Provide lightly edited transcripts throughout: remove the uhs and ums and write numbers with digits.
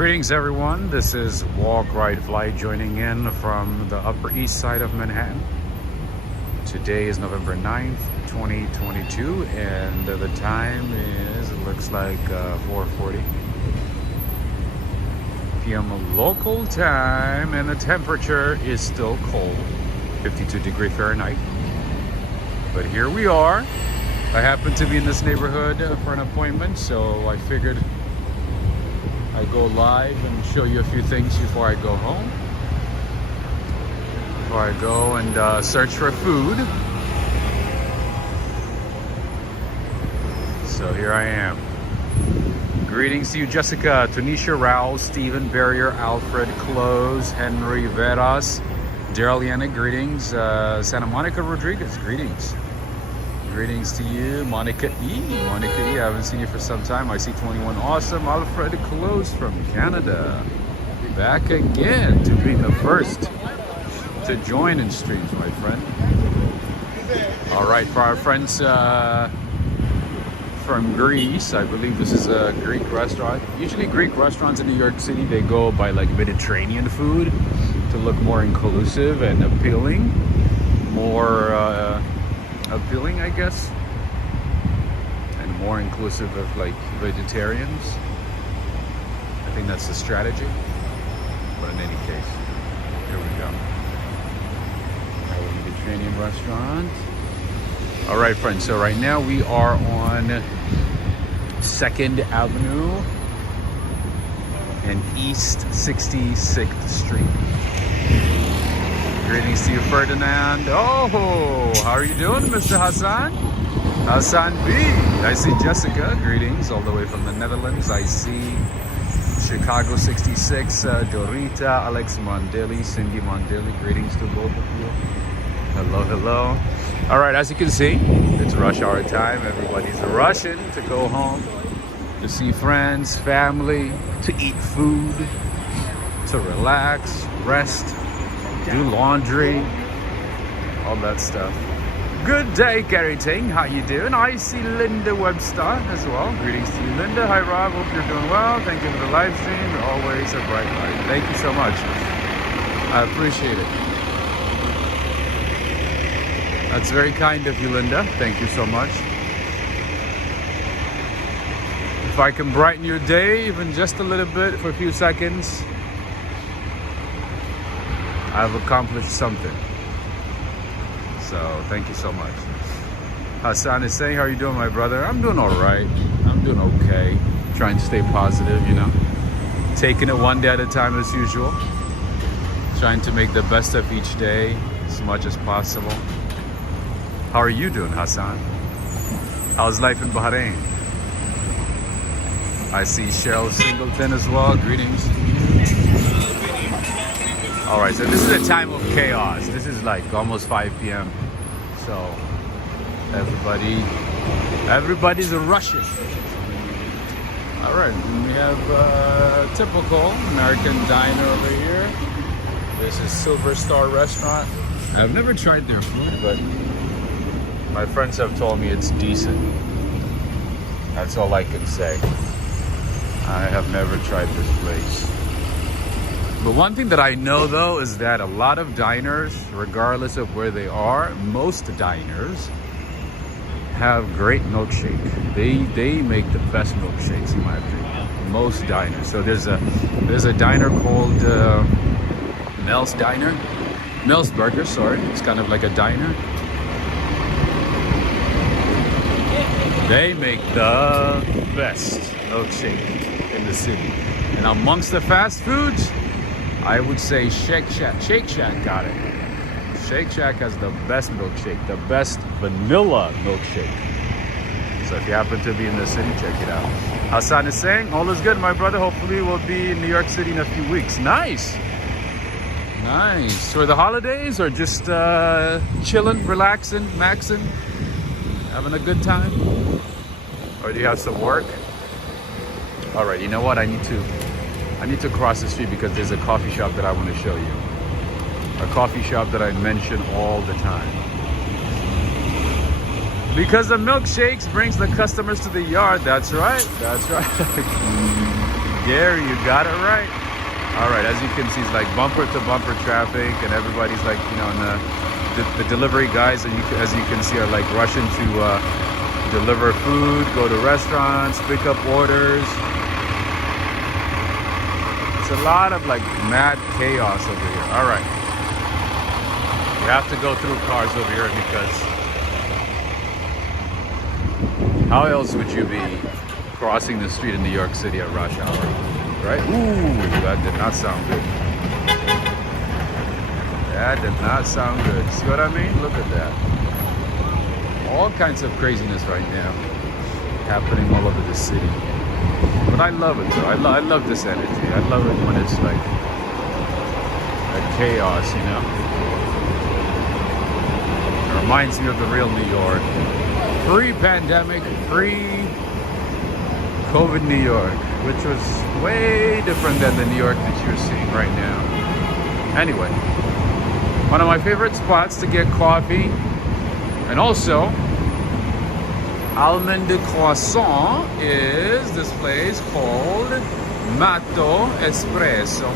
Greetings everyone, this is Walk Ride Fly joining in from the Upper East Side of Manhattan. Today is November 9th, 2022 and the time is, it looks like 4:40 p.m. local time, and the temperature is still cold, 52° Fahrenheit. But here we are. I happen to be in this neighborhood for an appointment, so I figured I'd go live and show you a few things before I go home. Before I go and search for food. So here I am. Greetings to you, Jessica, Tanisha, Raul, Stephen, Barrier, Alfred, Close, Henry, Veras, Daryl, Yannick, greetings. Santa Monica Rodriguez, greetings. Greetings to you, Monica E. Monica E, I haven't seen you for some time. I see 21, awesome. Alfred Close from Canada. Back again to be the first to join in streams, my friend. All right, for our friends from Greece, I believe this is a Greek restaurant. Usually Greek restaurants in New York City, they go by like Mediterranean food to look more inclusive and appealing. More appealing, I guess, and more inclusive of like vegetarians. I think that's the strategy. But in any case, here we go. Our Mediterranean restaurant. All right, friends. So right now we are on 2nd Avenue and East 66th Street. Greetings to you, Ferdinand. Oh, how are you doing, Mr. Hassan? Hassan B. I see Jessica. Greetings all the way from the Netherlands. I see Chicago 66, Dorita, Alex Mondeli, Cindy Mondeli. Greetings to both of you. Hello, hello. All right, as you can see, it's rush hour time. Everybody's rushing to go home, to see friends, family, to eat food, to relax, rest, do laundry, all that stuff. Good day, Gary Ting. How you doing? I see Linda Webster as well. Greetings to you, Linda. Hi, Rob. Hope you're doing well. Thank you for the live stream. You're always a bright light. Thank you so much. I appreciate it. That's very kind of you, Linda. Thank you so much. If I can brighten your day even just a little bit for a few seconds, I've accomplished something. So thank you so much. Hassan is saying, how are you doing, my brother? I'm doing all right. I'm doing okay. Trying to stay positive, you know. Taking it one day at a time as usual. Trying to make the best of each day as much as possible. How are you doing, Hassan? How's life in Bahrain? I see Cheryl Singleton as well. Greetings. All right, so this is a time of chaos. This is like almost 5 p.m. So everybody's rushing. All right, we have typical American diner over here. This is Silver Star Restaurant. I've never tried their food, but my friends have told me it's decent. That's all I can say. I have never tried this place. But one thing that I know though is that a lot of diners, regardless of where they are, most diners have great milkshake. They make the best milkshakes in my opinion. Most diners. So there's a diner called Mel's Diner. Mel's Burger, sorry. It's kind of like a diner. They make the best milkshake in the city. And amongst the fast foods, I would say Shake Shack. Shake Shack got it. Shake Shack has the best milkshake, the best vanilla milkshake. So if you happen to be in the city, check it out. Hassan is saying, all is good, my brother. Hopefully we'll be in New York City in a few weeks. Nice. Nice. For the holidays or just chilling, relaxing, maxing, having a good time? Or do you have some work? All right, you know what? I need to cross the street because there's a coffee shop that I want to show you. A coffee shop that I mention all the time. Because the milkshakes brings the customers to the yard. That's right. That's right. Gary, you got it right. All right, as you can see, it's like bumper to bumper traffic, and everybody's like, you know, and the delivery guys, and as you can see, are like rushing to deliver food, go to restaurants, pick up orders. It's a lot of like mad chaos over here. All right, we have to go through cars over here because how else would you be crossing the street in New York City at rush hour, right? Ooh, that did not sound good. That did not sound good. See what I mean? Look at that. All kinds of craziness right now happening all over the city. But I love it though. I love this energy. I love it when it's like a chaos, you know? It reminds me of the real New York. Pre-pandemic, pre-COVID New York, which was way different than the New York that you're seeing right now. Anyway, one of my favorite spots to get coffee, and also almond croissant, is this place called Matto Espresso.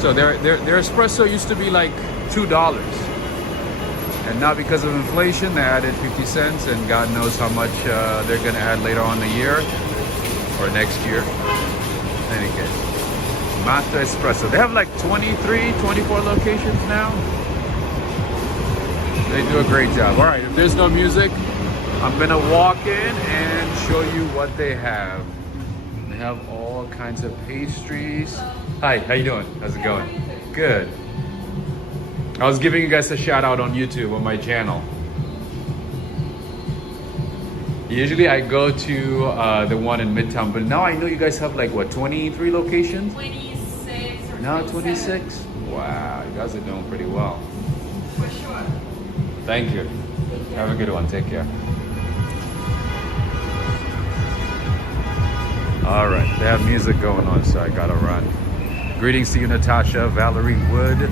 So their espresso used to be like $2. And now because of inflation, they added 50 cents, and God knows how much they're gonna add later on the year or next year. In any case, Matto Espresso. They have like 23, 24 locations now. They do a great job. All right, if there's no music, I'm gonna walk in and show you what they have. They have all kinds of pastries. Hi, how you doing? How's it going? Good. I was giving you guys a shout out on YouTube on my channel. Usually I go to the one in Midtown, but now I know you guys have like what, 23 locations? 26 or Now 27. 26? Wow, you guys are doing pretty well. For sure. Thank you. Have a good one. Take care. All right, they have music going on, so I gotta run. Greetings to you, Natasha, Valerie Wood.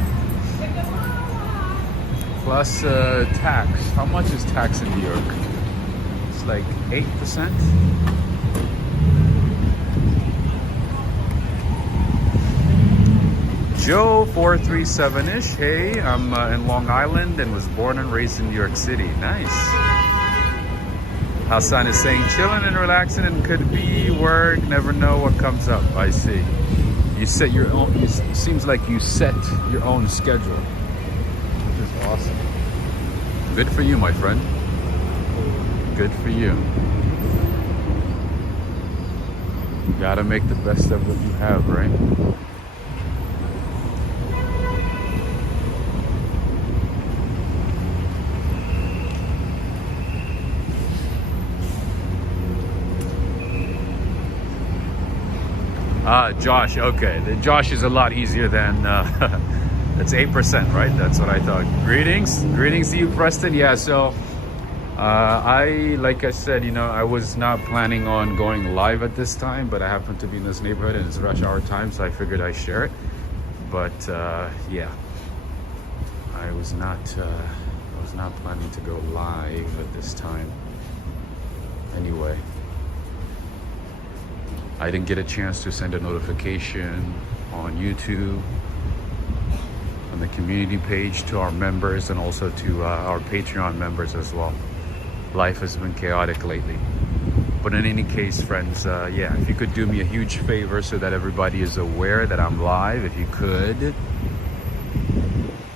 Plus tax. How much is tax in New York? It's like 8%. Joe 437-ish. Hey, I'm in Long Island and was born and raised in New York City. Nice. Hassan is saying chilling and relaxing and could be work. Never know what comes up. I see. You set your own. It seems like you set your own schedule. Which is awesome. Good for you, my friend. Good for you. You gotta make the best of what you have, right? Josh, okay. The Josh is a lot easier than, it's 8%, right? That's what I thought. Greetings to you, Preston. Yeah, so, like I said, you know, I was not planning on going live at this time, but I happen to be in this neighborhood and it's rush hour time, so I figured I'd share it. But, yeah, I was not planning to go live at this time. Anyway. I didn't get a chance to send a notification on YouTube, on the community page to our members, and also to our Patreon members as well. Life has been chaotic lately. But in any case, friends, yeah, if you could do me a huge favor so that everybody is aware that I'm live, if you could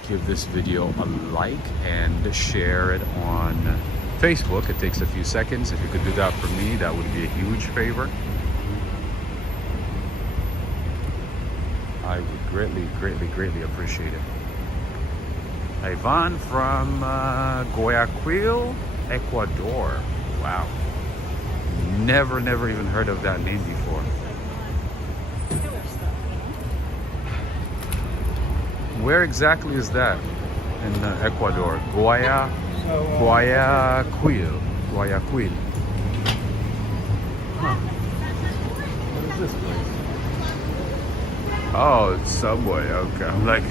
give this video a like and share it on Facebook. It takes a few seconds. If you could do that for me, that would be a huge favor. I would greatly appreciate it. Ivan from Guayaquil, Ecuador. Wow. Never even heard of that name before. Where exactly is that in Ecuador? Guayaquil. Huh. What is this place? Oh, it's Subway. Okay. I'm like,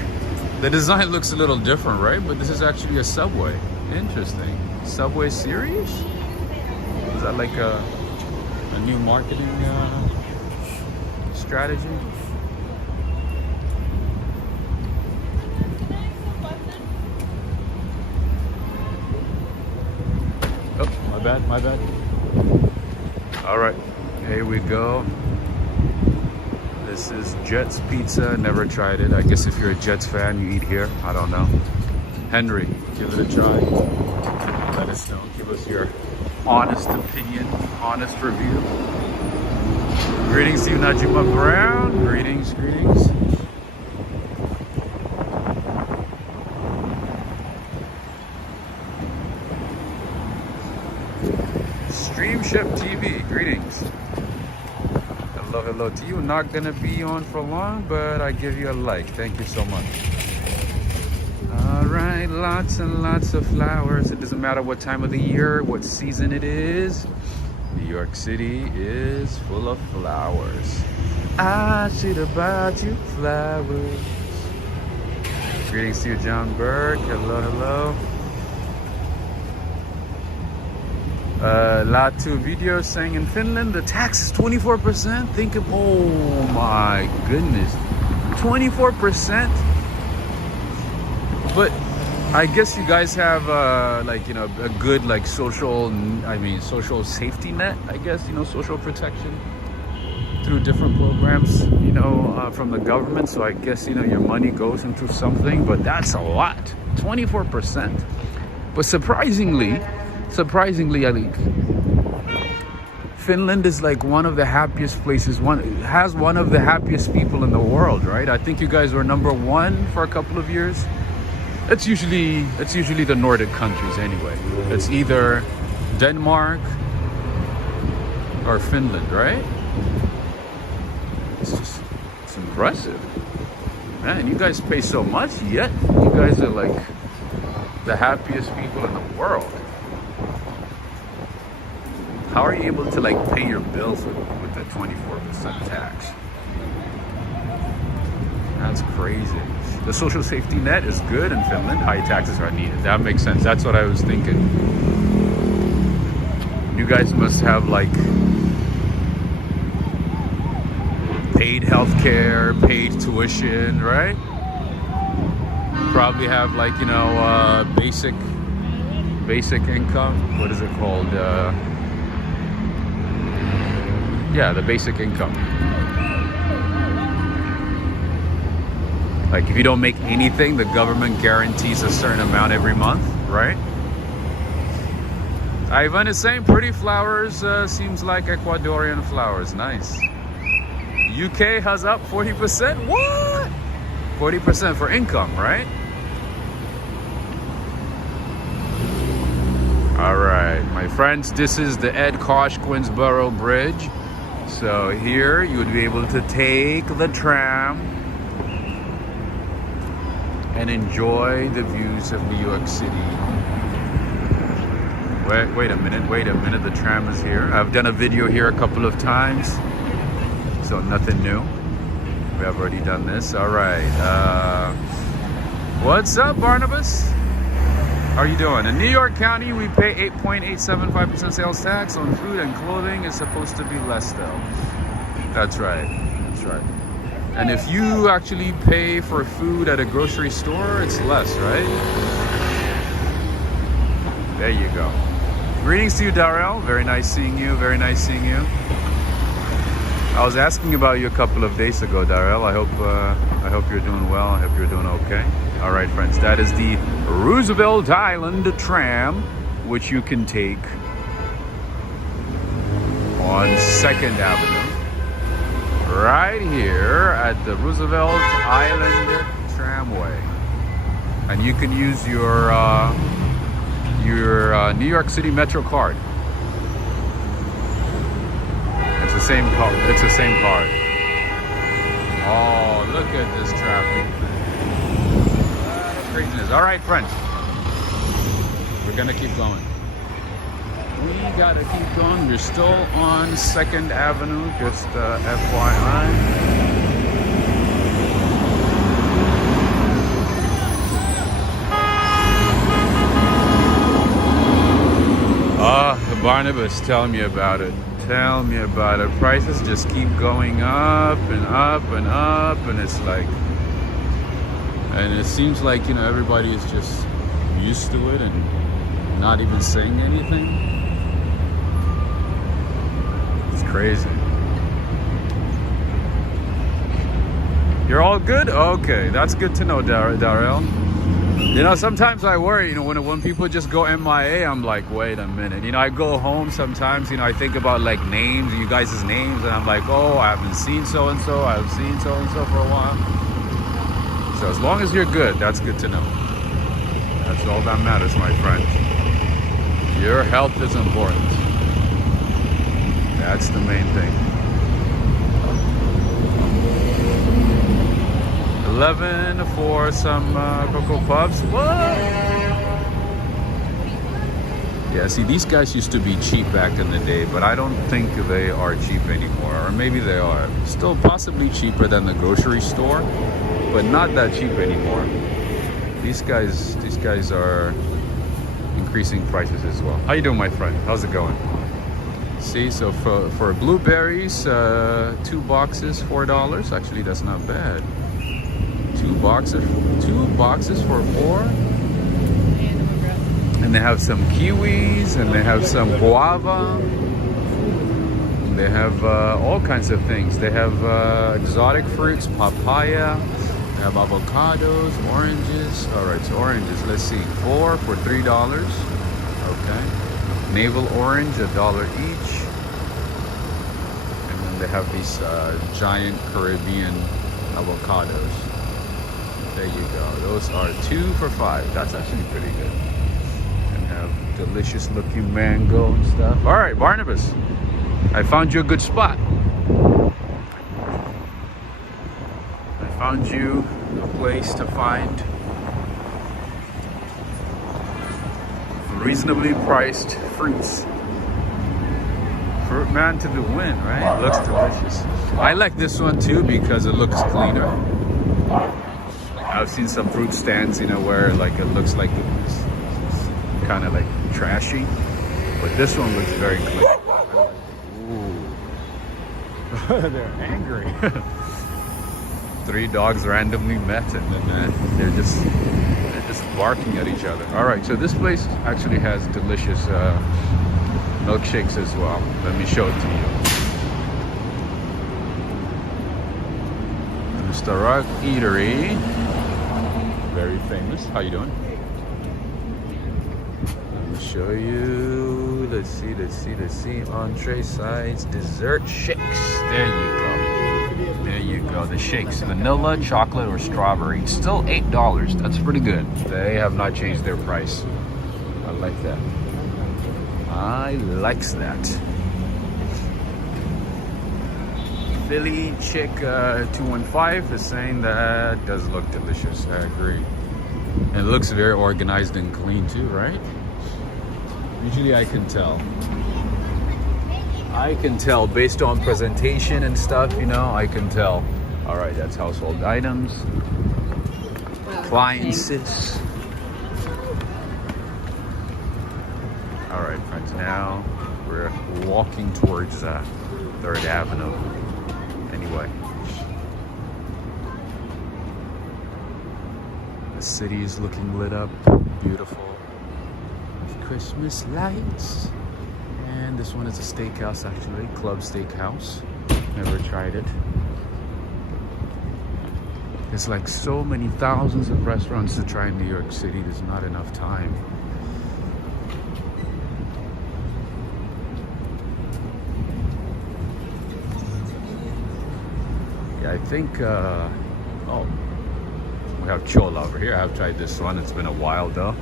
the design looks a little different, right? But this is actually a Subway. Interesting. Subway series? Is that like a new marketing strategy. Oh, my bad. All right, here we go. This is Jets Pizza. Never tried it. I guess if you're a Jets fan, you eat here. I don't know. Henry, give it a try. Let us know. Give us your honest opinion, honest review. Greetings to you, Najima Brown. Greetings. Streamship TV, greetings. Hello to you. Not gonna be on for long, but I give you a like. Thank you so much. All right, lots and lots of flowers. It doesn't matter what time of the year, what season it is. New York City is full of flowers. I should have bought you flowers. Greetings to you, John Burke. Hello. Latu video saying in Finland the tax is 24%. Think of, oh my goodness, 24%. But I guess you guys have like, you know, a good like social safety net, I guess, you know, social protection through different programs, you know, from the government. So I guess, you know, your money goes into something, but that's a lot, 24%. But surprisingly, I think Finland is like one of the happiest places. Has one of the happiest people in the world, right? I think you guys were #1 for a couple of years. It's usually the Nordic countries anyway. It's either Denmark or Finland, right? It's impressive, man. You guys pay so much, yet you guys are like the happiest people in the world. How are you able to like pay your bills with the 24% tax? That's crazy. The social safety net is good in Finland. High taxes are needed. That makes sense. That's what I was thinking. You guys must have like paid healthcare, paid tuition, right? Probably have like, you know, basic income. What is it called? Yeah, the basic income. Like if you don't make anything, the government guarantees a certain amount every month, right? Ivan is saying pretty flowers, seems like Ecuadorian flowers. Nice. UK has up 40%. What? 40% for income, right? All right, my friends, this is the Ed Koch Queensboro Bridge. So here you would be able to take the tram and enjoy the views of New York City. Wait a minute, the tram is here. I've done a video here a couple of times, so nothing new. We have already done this. All right, what's up, Barnabas? How are you doing? In New York County, we pay 8.875% sales tax on food and clothing. It's supposed to be less though. That's right. And if you actually pay for food at a grocery store, it's less, right? There you go. Greetings to you, Darrell. Very nice seeing you. I was asking about you a couple of days ago, Darrell. I hope you're doing well. I hope you're doing okay. All right, friends, that is the Roosevelt Island tram, which you can take on 2nd Avenue, right here at the Roosevelt Island Tramway. And you can use your New York City Metro card. It's the same card. Oh, look at this traffic. Craziness. All right, friends. We're gonna keep going. We gotta keep going. We're still on 2nd Avenue, just FYI. Barnabas, tell me about it. Tell me about it. Prices just keep going up and up and up, and it's like, and it seems like, you know, everybody is just used to it and not even saying anything. It's crazy. You're all good? Okay, that's good to know, Darrell. You know, sometimes I worry, you know, when people just go MIA, I'm like, wait a minute. You know, I go home sometimes, you know, I think about like names, you guys' names, and I'm like, oh, I haven't seen so-and-so, I haven't seen so-and-so for a while. So as long as you're good, that's good to know. That's all that matters, my friend. Your health is important. That's the main thing. 11 for some Cocoa Puffs. What? Yeah, see, these guys used to be cheap back in the day, but I don't think they are cheap anymore. Or maybe they are. Still possibly cheaper than the grocery store, but not that cheap anymore. These guys are increasing prices as well. How you doing, my friend? How's it going? See, so for blueberries, 2 boxes, $4. Actually, that's not bad. 2 boxes for $4. And they have some kiwis, and they have some guava. And they have all kinds of things. They have exotic fruits, papaya. They have avocados, oranges. All right, so oranges. Let's see, 4 for $3. Okay. Navel orange, $1 each. And then they have these giant Caribbean avocados. There you go. Those are 2 for $5. That's actually pretty good. And have delicious looking mango and stuff. All right, Barnabas, I found you a good spot. I found you a place to find reasonably priced fruits. Fruit man to the win, right? It looks delicious. I like this one too because it looks cleaner. I've seen some fruit stands, you know, where like it looks like it's kind of like trashy, but this one looks very clean. Ooh. They're angry. 3 dogs randomly met, and then they're just barking at each other. All right, so this place actually has delicious milkshakes as well. Let me show it to you. Mr. Rock Eatery, very famous. How you doing? Let me show you. Let's see. Entree, sides, dessert shakes. There you go. There you go. The shakes, vanilla, chocolate, or strawberry. Still $8. That's pretty good. They have not changed their price. I like that. I likes that. Philly Chick 215 is saying that does look delicious. I agree. And it looks very organized and clean too, right? Usually I can tell. I can tell based on presentation and stuff, you know, I can tell. All right, that's household items. Appliances. All right, friends, now we're walking towards 3rd Avenue. Anyway, the city is looking lit up, beautiful, with Christmas lights. And this one is a steakhouse, actually, Club Steakhouse. Never tried it. There's like so many thousands of restaurants to try in New York City. There's not enough time. Yeah, I think, oh, we have Chola over here. I have tried this one. It's been a while though.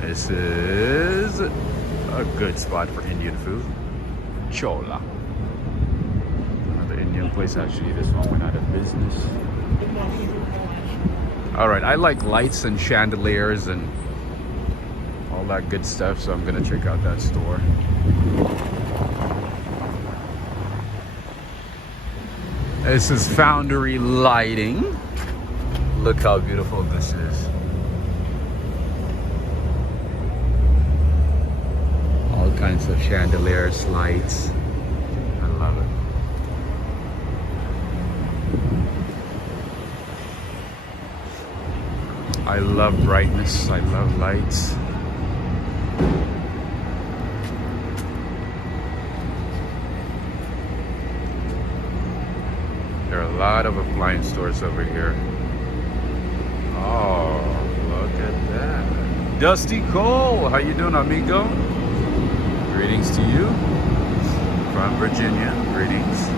This is a good spot for Indian food. Chola. Another Indian place, actually. This one went out of business. All right, I like lights and chandeliers and all that good stuff, so I'm gonna check out that store. This is Foundry Lighting. Look how beautiful this is. All kinds of chandeliers, lights. I love brightness. I love lights. There are a lot of appliance stores over here. Oh, look at that. Dusty Cole, how you doing, amigo? Greetings to you from Virginia. Greetings.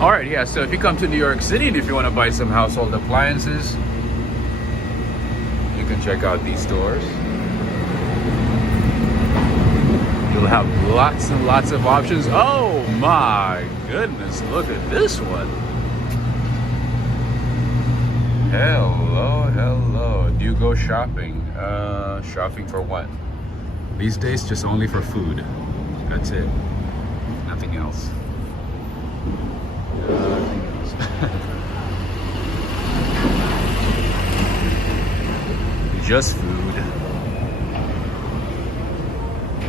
All right, yeah, so if you come to New York City and if you want to buy some household appliances, you can check out these stores. You'll have lots and lots of options. Oh my goodness, look at this one. Hello, hello. Do you go shopping? Shopping for what? These days, just only for food. That's it. Nothing else. Nothing else. Just food.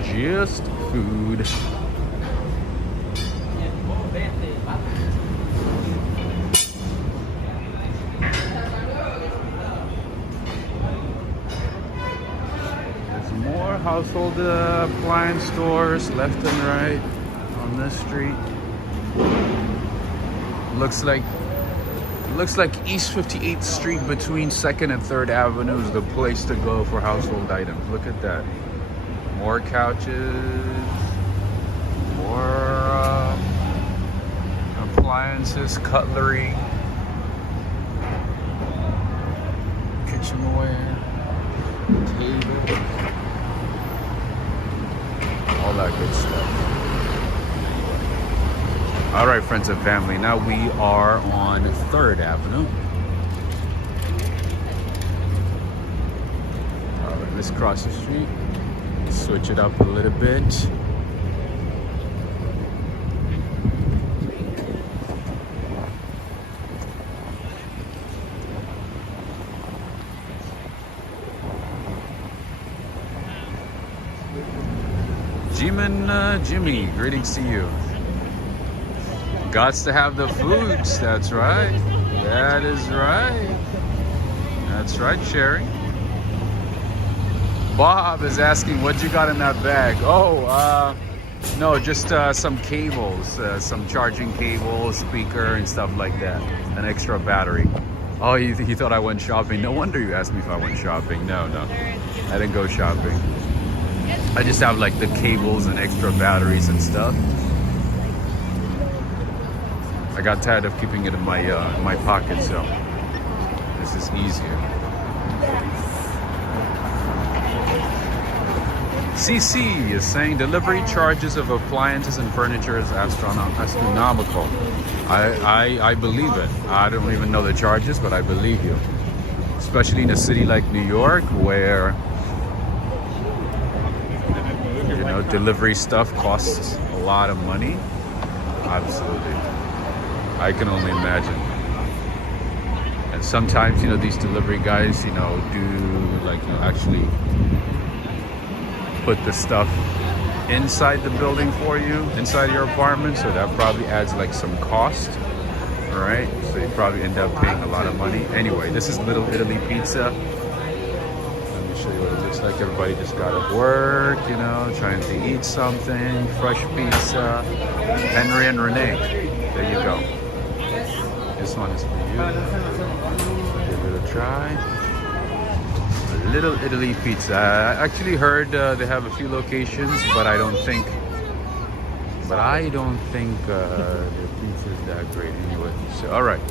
Just food. There's more household appliance stores left and right on this street. Looks like East 58th Street between 2nd and 3rd Avenue is the place to go for household items. Look at that. More couches, more appliances, cutlery, kitchenware, tables, all that good stuff. All right, friends and family, now we are on 3rd Avenue. All right, let's cross the street. Switch it up a little bit. Jimmy, greetings to you. Gots to have the foods, that's right. That is right. That's right, Sherry. Bob is asking what you got in that bag. Oh, no, just some cables, some charging cables, speaker and stuff like that. An extra battery. Oh, he thought I went shopping. No wonder you asked me if I went shopping. No, I didn't go shopping. I just have like the cables and extra batteries and stuff. I got tired of keeping it in my pocket, so this is easier. CC is saying delivery charges of appliances and furniture is astronomical. I believe it. I don't even know the charges, but I believe you. Especially in a city like New York, where delivery stuff costs a lot of money. Absolutely. I can only imagine. And sometimes, these delivery guys, do actually put the stuff inside the building for you, inside your apartment, so that probably adds like some cost. All right, so you probably end up paying a lot of money. Anyway, this is Little Italy Pizza. Let me show you what it looks like. Everybody just got off work, trying to eat something. Fresh pizza. Henry and Renee, there you go. This one is for you. Give it a try. Little Italy Pizza. I actually heard they have a few locations, but I don't think their pizza is that great anyway. So, all right,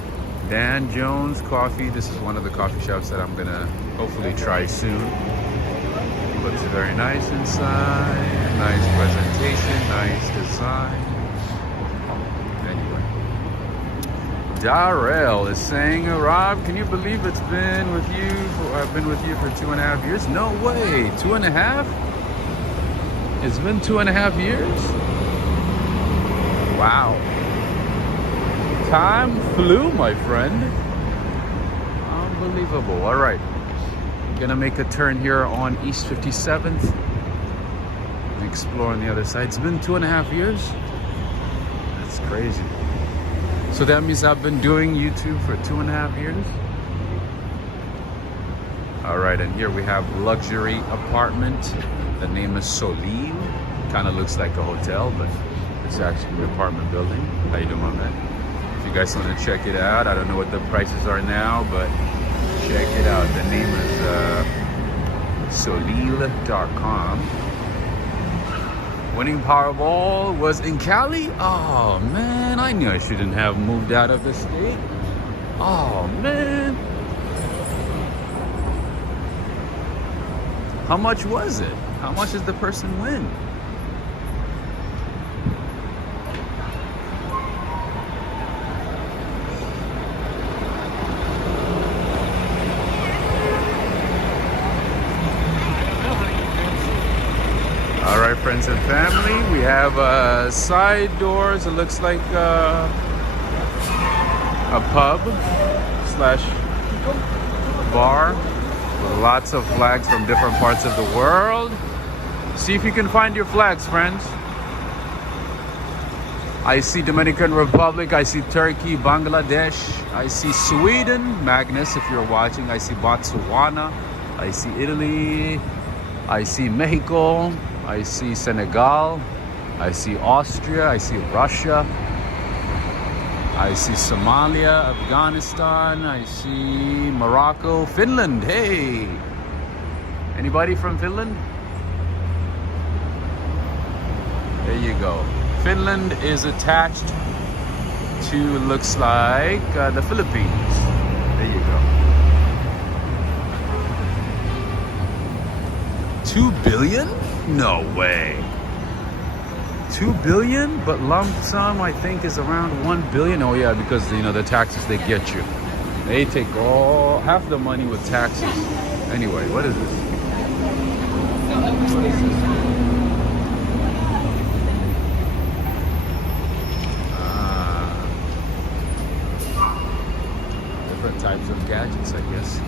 Dan Jones Coffee. This is one of the coffee shops that I'm gonna hopefully try soon. Looks very nice inside. Nice presentation. Nice design. Darrell is saying, Rob, can you believe it's been with you? I've been with you for 2.5 years. No way, 2.5? It's been 2.5 years? Wow. Time flew, my friend. Unbelievable. All right, gonna make a turn here on East 57th. Explore on the other side. It's been 2.5 years. That's crazy. So that means I've been doing YouTube for 2.5 years. All right, and here we have luxury apartment. The name is Solil. Kind of looks like a hotel, but it's actually an apartment building. How you doing, my man? If you guys want to check it out, I don't know what the prices are now, but check it out. The name is Solil.com. Winning Powerball was in Cali. Oh man, I knew I shouldn't have moved out of the state. Oh man. How much was it? How much does the person win? All right, friends and family, we have side doors. It looks like a pub slash bar. Lots of flags from different parts of the world. See if you can find your flags, friends. I see Dominican Republic, I see Turkey, Bangladesh, I see Sweden, Magnus if you're watching, I see Botswana, I see Italy, I see Mexico, I see Senegal, I see Austria, I see Russia, I see Somalia, Afghanistan, I see Morocco, Finland, hey! Anybody from Finland? There you go. Finland is attached to, looks like, the Philippines. There you go. 2 billion? No way. 2 billion, but lump sum I think is around 1 billion. Oh yeah, because you know the taxes they get you. They take all half the money with taxes. Anyway, what is this? What is this? Different types of gadgets, I guess.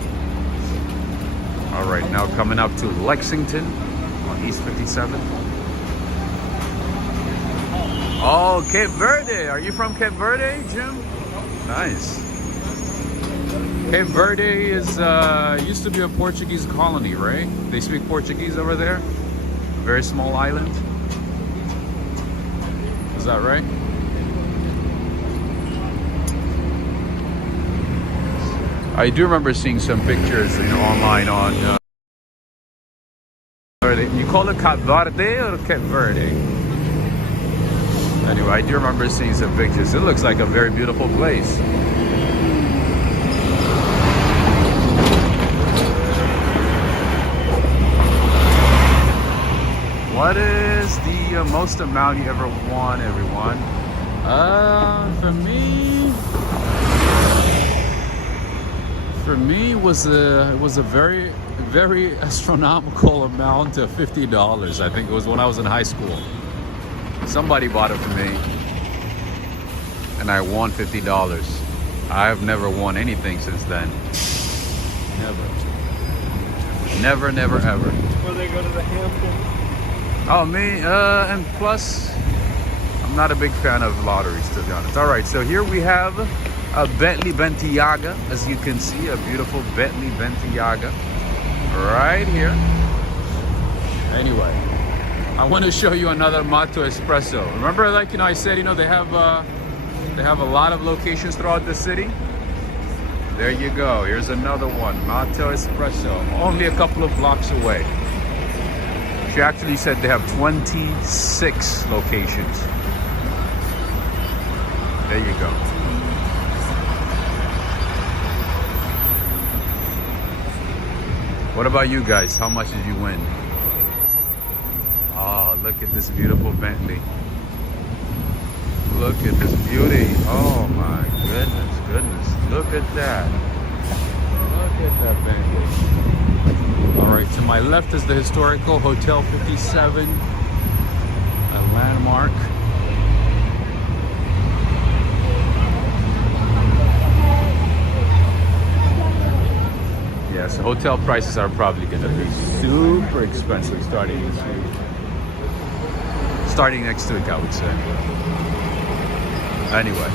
All right, now coming up to Lexington on East 57. Oh, Cape Verde. Are you from Cape Verde, Jim? Nice. Cape Verde is used to be a Portuguese colony, right? They speak Portuguese over there. Very small island. Is that right? I do remember seeing some pictures, you know, online on. You call it Cape Verde or Cape Verde? Anyway, I do remember seeing some pictures. It looks like a very beautiful place. What is the most amount you ever won, everyone? For me, it was a very, very astronomical amount of $50. I think it was when I was in high school. Somebody bought it for me, and I won $50. I've never won anything since then. Never, never, ever. Will they go to the Hamptons? Oh, me, and plus, I'm not a big fan of lotteries, to be honest. All right, so here we have a Bentley Bentiaga, as you can see, a beautiful Bentley Bentiaga right here. Anyway, I want to show you another Matto Espresso. Remember, like, you know, I said, you know, they have a lot of locations throughout the city. There you go. Here's another one, Matto Espresso, only a couple of blocks away. She actually said they have 26 locations. There you go. What about you guys? How much did you win? Oh, look at this beautiful Bentley. Look at this beauty. Oh my goodness, goodness. Look at that. Look at that Bentley. All right, to my left is the historical Hotel 57, a landmark. Yes, hotel prices are probably going to be super expensive starting next week, I would say. Anyway,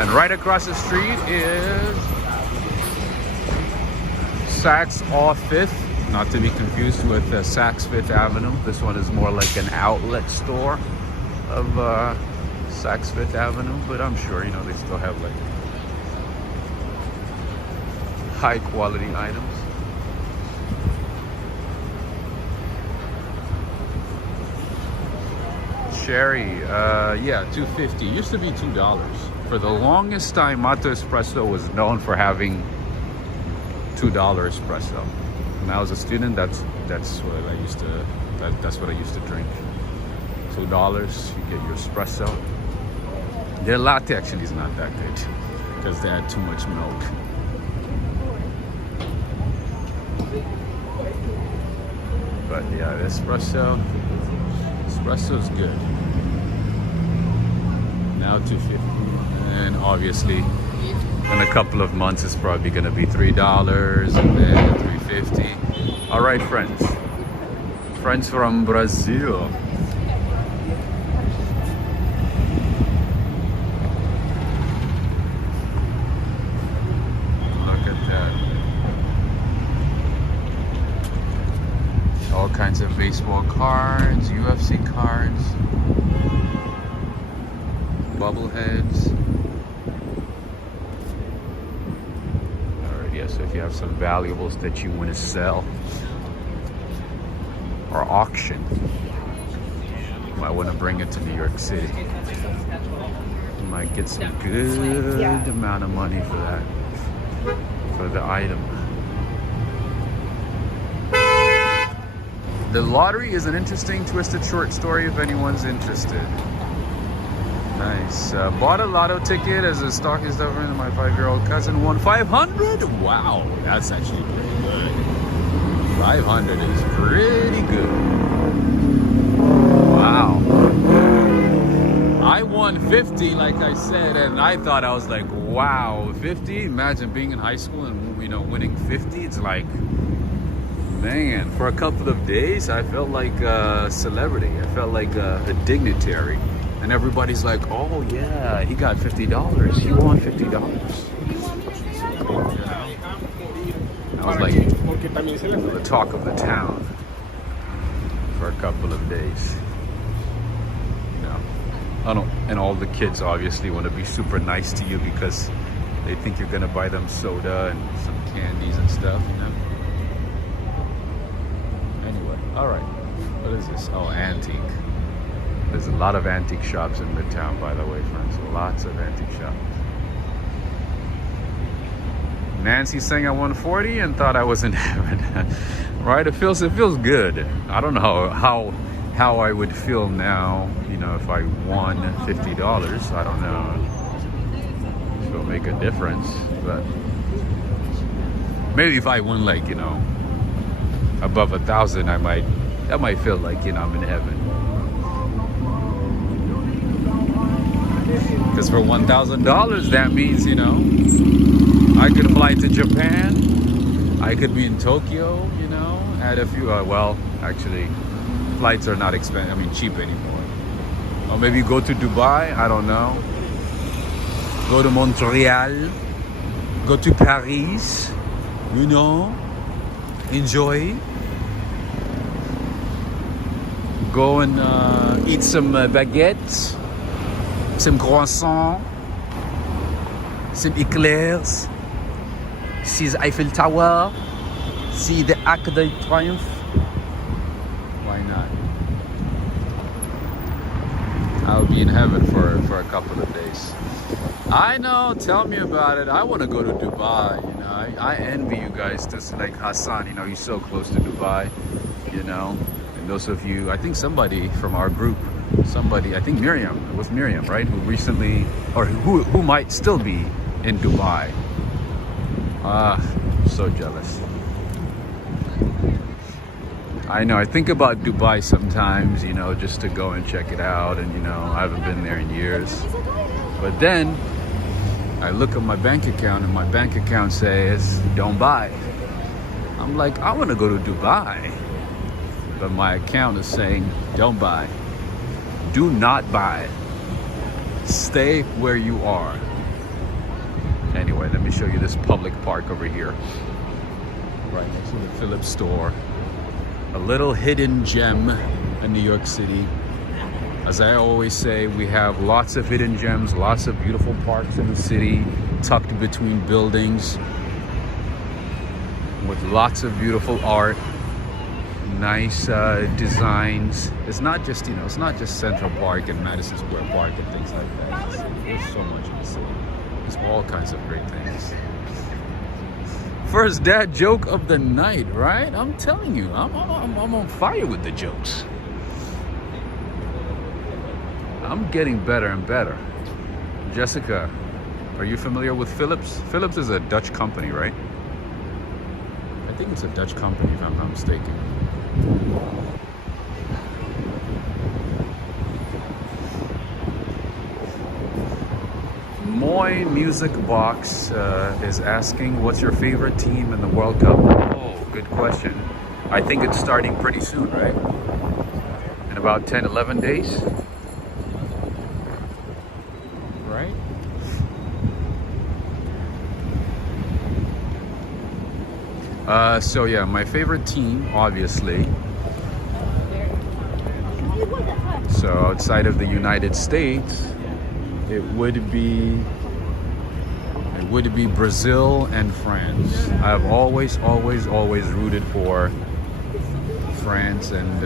And right across the street is Saks off 5th, not to be confused with Saks 5th Avenue. This one is more like an outlet store of Saks 5th Avenue, but I'm sure, you know, they still have like high quality items. Cherry, yeah, $2.50. Used to be $2. For the longest time, Matto Espresso was known for having $2 espresso. When I was a student, that's what I used to that's what I used to drink. $2, you get your espresso. Their latte actually is not that good because they had too much milk. But yeah, the espresso is good. Now $2.50, and obviously in a couple of months it's probably going to be $3 and then $3.50. All right, friends from Brazil. Look at that. All kinds of baseball cards, UFC cards, bubbleheads. Alright, yeah, so if you have some valuables that you want to sell or auction, you might want to bring it to New York City. You might get some good amount of money for that, for the item. The lottery is an interesting twisted short story if anyone's interested. Nice. Bought a lotto ticket as a stocking stuffer and my 5-year-old cousin won 500. Wow, that's actually pretty good. 500 is pretty good. Wow. I won 50, like I said, and I thought, I was like, wow, 50? Imagine being in high school and, you know, winning 50. It's like, man, for a couple of days, I felt like a celebrity. I felt like a dignitary. And everybody's like, oh yeah, he got $50. He won $50. I was like the talk of the town for a couple of days. You know, and all the kids obviously want to be super nice to you because they think you're gonna buy them soda and some candies and stuff, you know. Anyway, all right. What is this? Oh, antique. There's a lot of antique shops in Midtown, by the way, friends. Lots of antique shops. Nancy sang at 140 and thought I was in heaven. Right? It feels good. I don't know how I would feel now, you know, if I won $50. I don't know if it'll make a difference, but maybe if I won, like, you know, above 1,000, that might feel like, you know, I'm in heaven. Because for $1,000, that means, you know, I could fly to Japan. I could be in Tokyo, you know, at a few, well, actually, flights are not expensive, I mean, cheap anymore. Or maybe go to Dubai, I don't know. Go to Montreal. Go to Paris, you know, enjoy. Go and eat some baguettes. Some croissants, some eclairs, see the Eiffel Tower, see the Arc de Triomphe. Why not? I'll be in heaven for a couple of days. I know, tell me about it. I want to go to Dubai, you know. I envy you guys, just like Hassan, you know, he's so close to Dubai, you know. And those of you, I think somebody from our group, I think Miriam, it was Miriam, right, who recently, or who might still be in Dubai. So jealous. I know, I think about Dubai sometimes, you know, just to go and check it out, and, you know, I haven't been there in years. But then I look at my bank account and my bank account says, don't buy. I'm like, I want to go to Dubai. But my account is saying, don't buy. Do not buy. Stay where you are. Anyway, let me show you this public park over here, right next to the Phillips store. A little hidden gem in New York City. As I always say, we have lots of hidden gems, lots of beautiful parks in the city, tucked between buildings, with lots of beautiful art, nice designs. It's not just, you know, it's not just Central Park and Madison Square Park and things like that. There's so much in the city. There's all kinds of great things. First dad joke of the night, right? I'm telling you, I'm on fire with the jokes. I'm getting better and better. Jessica, are you familiar with Philips? Philips is a Dutch company, right? I think it's a Dutch company, if I'm not mistaken. Moy Music Box is asking, what's your favorite team in the World Cup? Oh, good question. I think it's starting pretty soon, right? In about 10, 11 days. Right? So yeah, my favorite team, obviously. So outside of the United States, it would be Brazil and France. I've always rooted for France and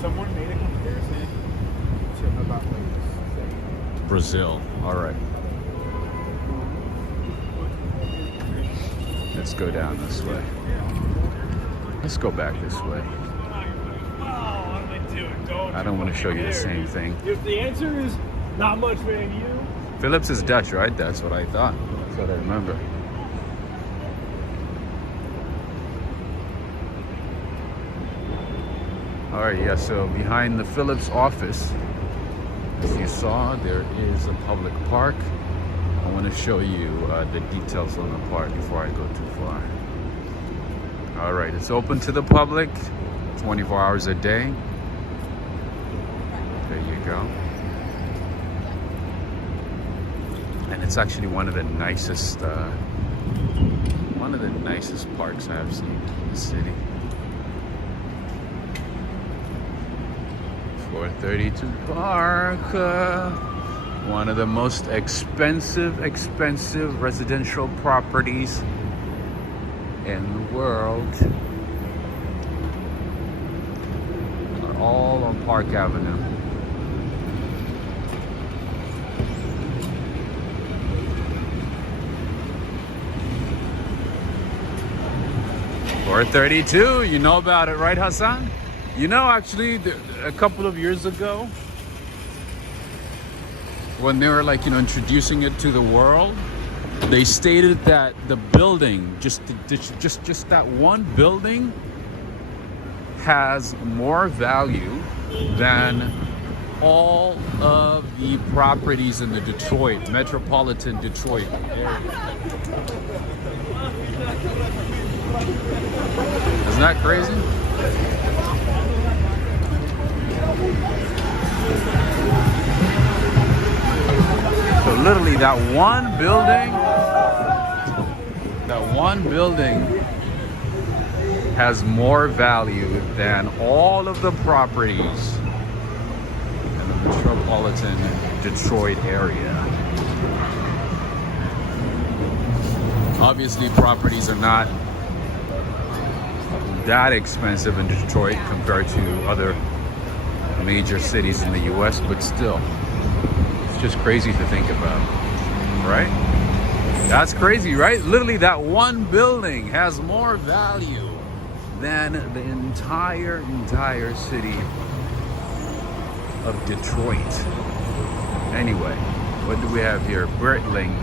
Someone made a comparison about Brazil. All right. Let's go down this way. Let's go back this way. I don't want to show you the same thing. If the answer is not much, man, you. Philips is Dutch, right? That's what I thought. That's what I remember. All right, yeah, so behind the Philips office, as you saw, there is a public park. I want to show you the details on the park before I go too far. All right, it's open to the public 24 hours a day. There you go. And it's actually one of the nicest parks I've seen in the city. 432 Park, one of the most expensive residential properties in the world. Are all on Park Avenue. .432, you know about it, right, Hassan? You know, actually, a couple of years ago, when they were like, you know, introducing it to the world, they stated that the building, just that one building, has more value than all of the properties in the Detroit, metropolitan Detroit area. Isn't that crazy? So literally that one building has more value than all of the properties in the metropolitan Detroit area. Obviously, properties are not that expensive in Detroit compared to other major cities in the US, but still, it's just crazy to think about, right? That's crazy, right? Literally that one building has more value than the entire city of Detroit. Anyway, what do we have here? Britling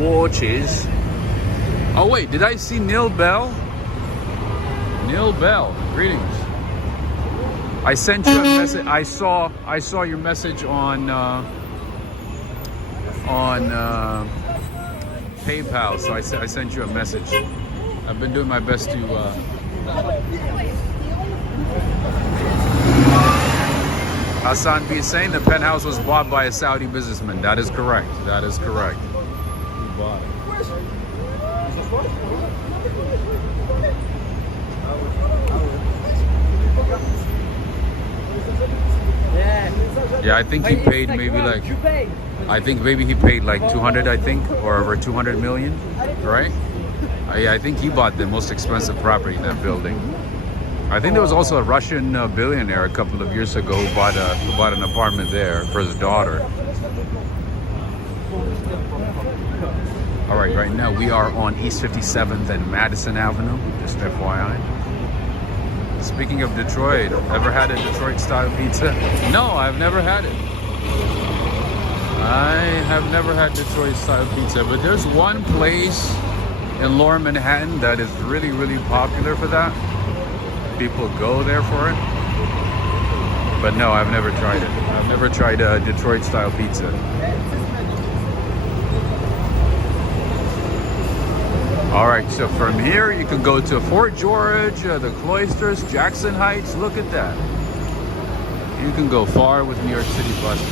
watches. Oh wait, did I see Neil Bell? Neil Bell, greetings. I sent you a message. I saw your message on PayPal, so I sent you a message. I've been doing my best to. Hassan B is saying the penthouse was bought by a Saudi businessman. That is correct. That is correct. bought it. Yeah, I think he paid maybe like, I think maybe he paid like 200, I think, or over 200 million, right? I think he bought the most expensive property in that building. I think there was also a Russian billionaire a couple of years ago who bought an apartment there for his daughter. All right, right now we are on East 57th and Madison Avenue, just FYI. Speaking of Detroit, ever had a Detroit style pizza? No, I've never had it. I have never had Detroit style pizza, but there's one place in Lower Manhattan that is really, really popular for that. People go there for it. But no, I've never tried it. I've never tried a Detroit style pizza. All right, so from here you can go to Fort George, the Cloisters, Jackson Heights. Look at that. You can go far with New York City buses.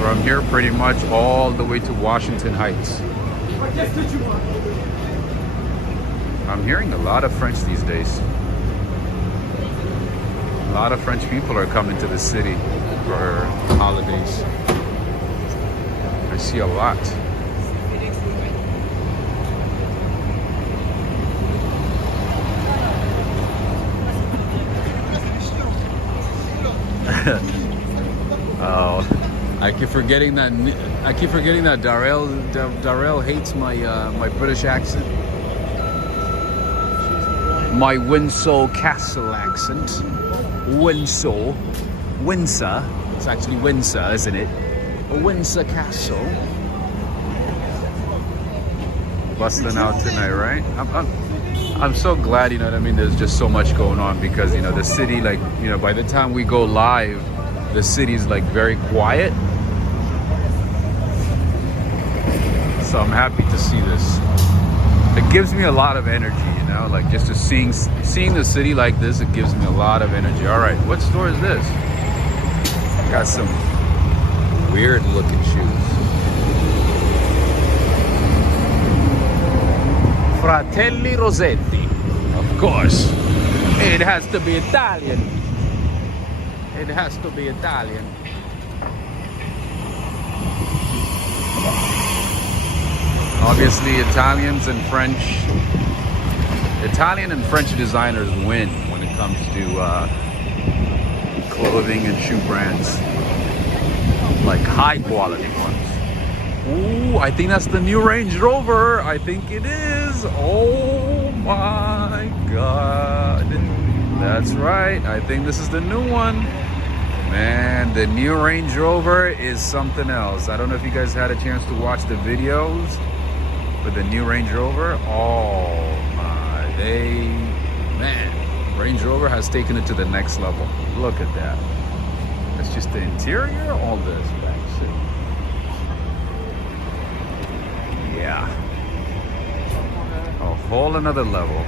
From here pretty much all the way to Washington Heights. I'm hearing a lot of French these days. A lot of French people are coming to the city for holidays. I see a lot. Oh, I keep forgetting that Darrell hates my my British accent, my Windsor Castle accent. Windsor. It's actually Windsor, isn't it? A Windsor Castle. Busting out tonight, right? I'm so glad, you know what I mean, there's just so much going on, because, you know, the city, like, you know, by the time we go live, the city's like very quiet. So I'm happy to see this. It gives me a lot of energy, you know, like just to seeing the city like this, it gives me a lot of energy. All right, what store is this? Got some weird looking shoes. Fratelli Rossetti, of course. It has to be Italian. It has to be Italian. Obviously, Italian and French designers win when it comes to clothing and shoe brands, like high quality ones. Ooh, I think that's the new Range Rover. I think it is. Oh my God. That's right. I think this is the new one. Man, the new Range Rover is something else. I don't know if you guys had a chance to watch the videos for the new Range Rover. Oh my, man, Range Rover has taken it to the next level. Look at that. That's just the interior, all this back. Yeah. A whole another level.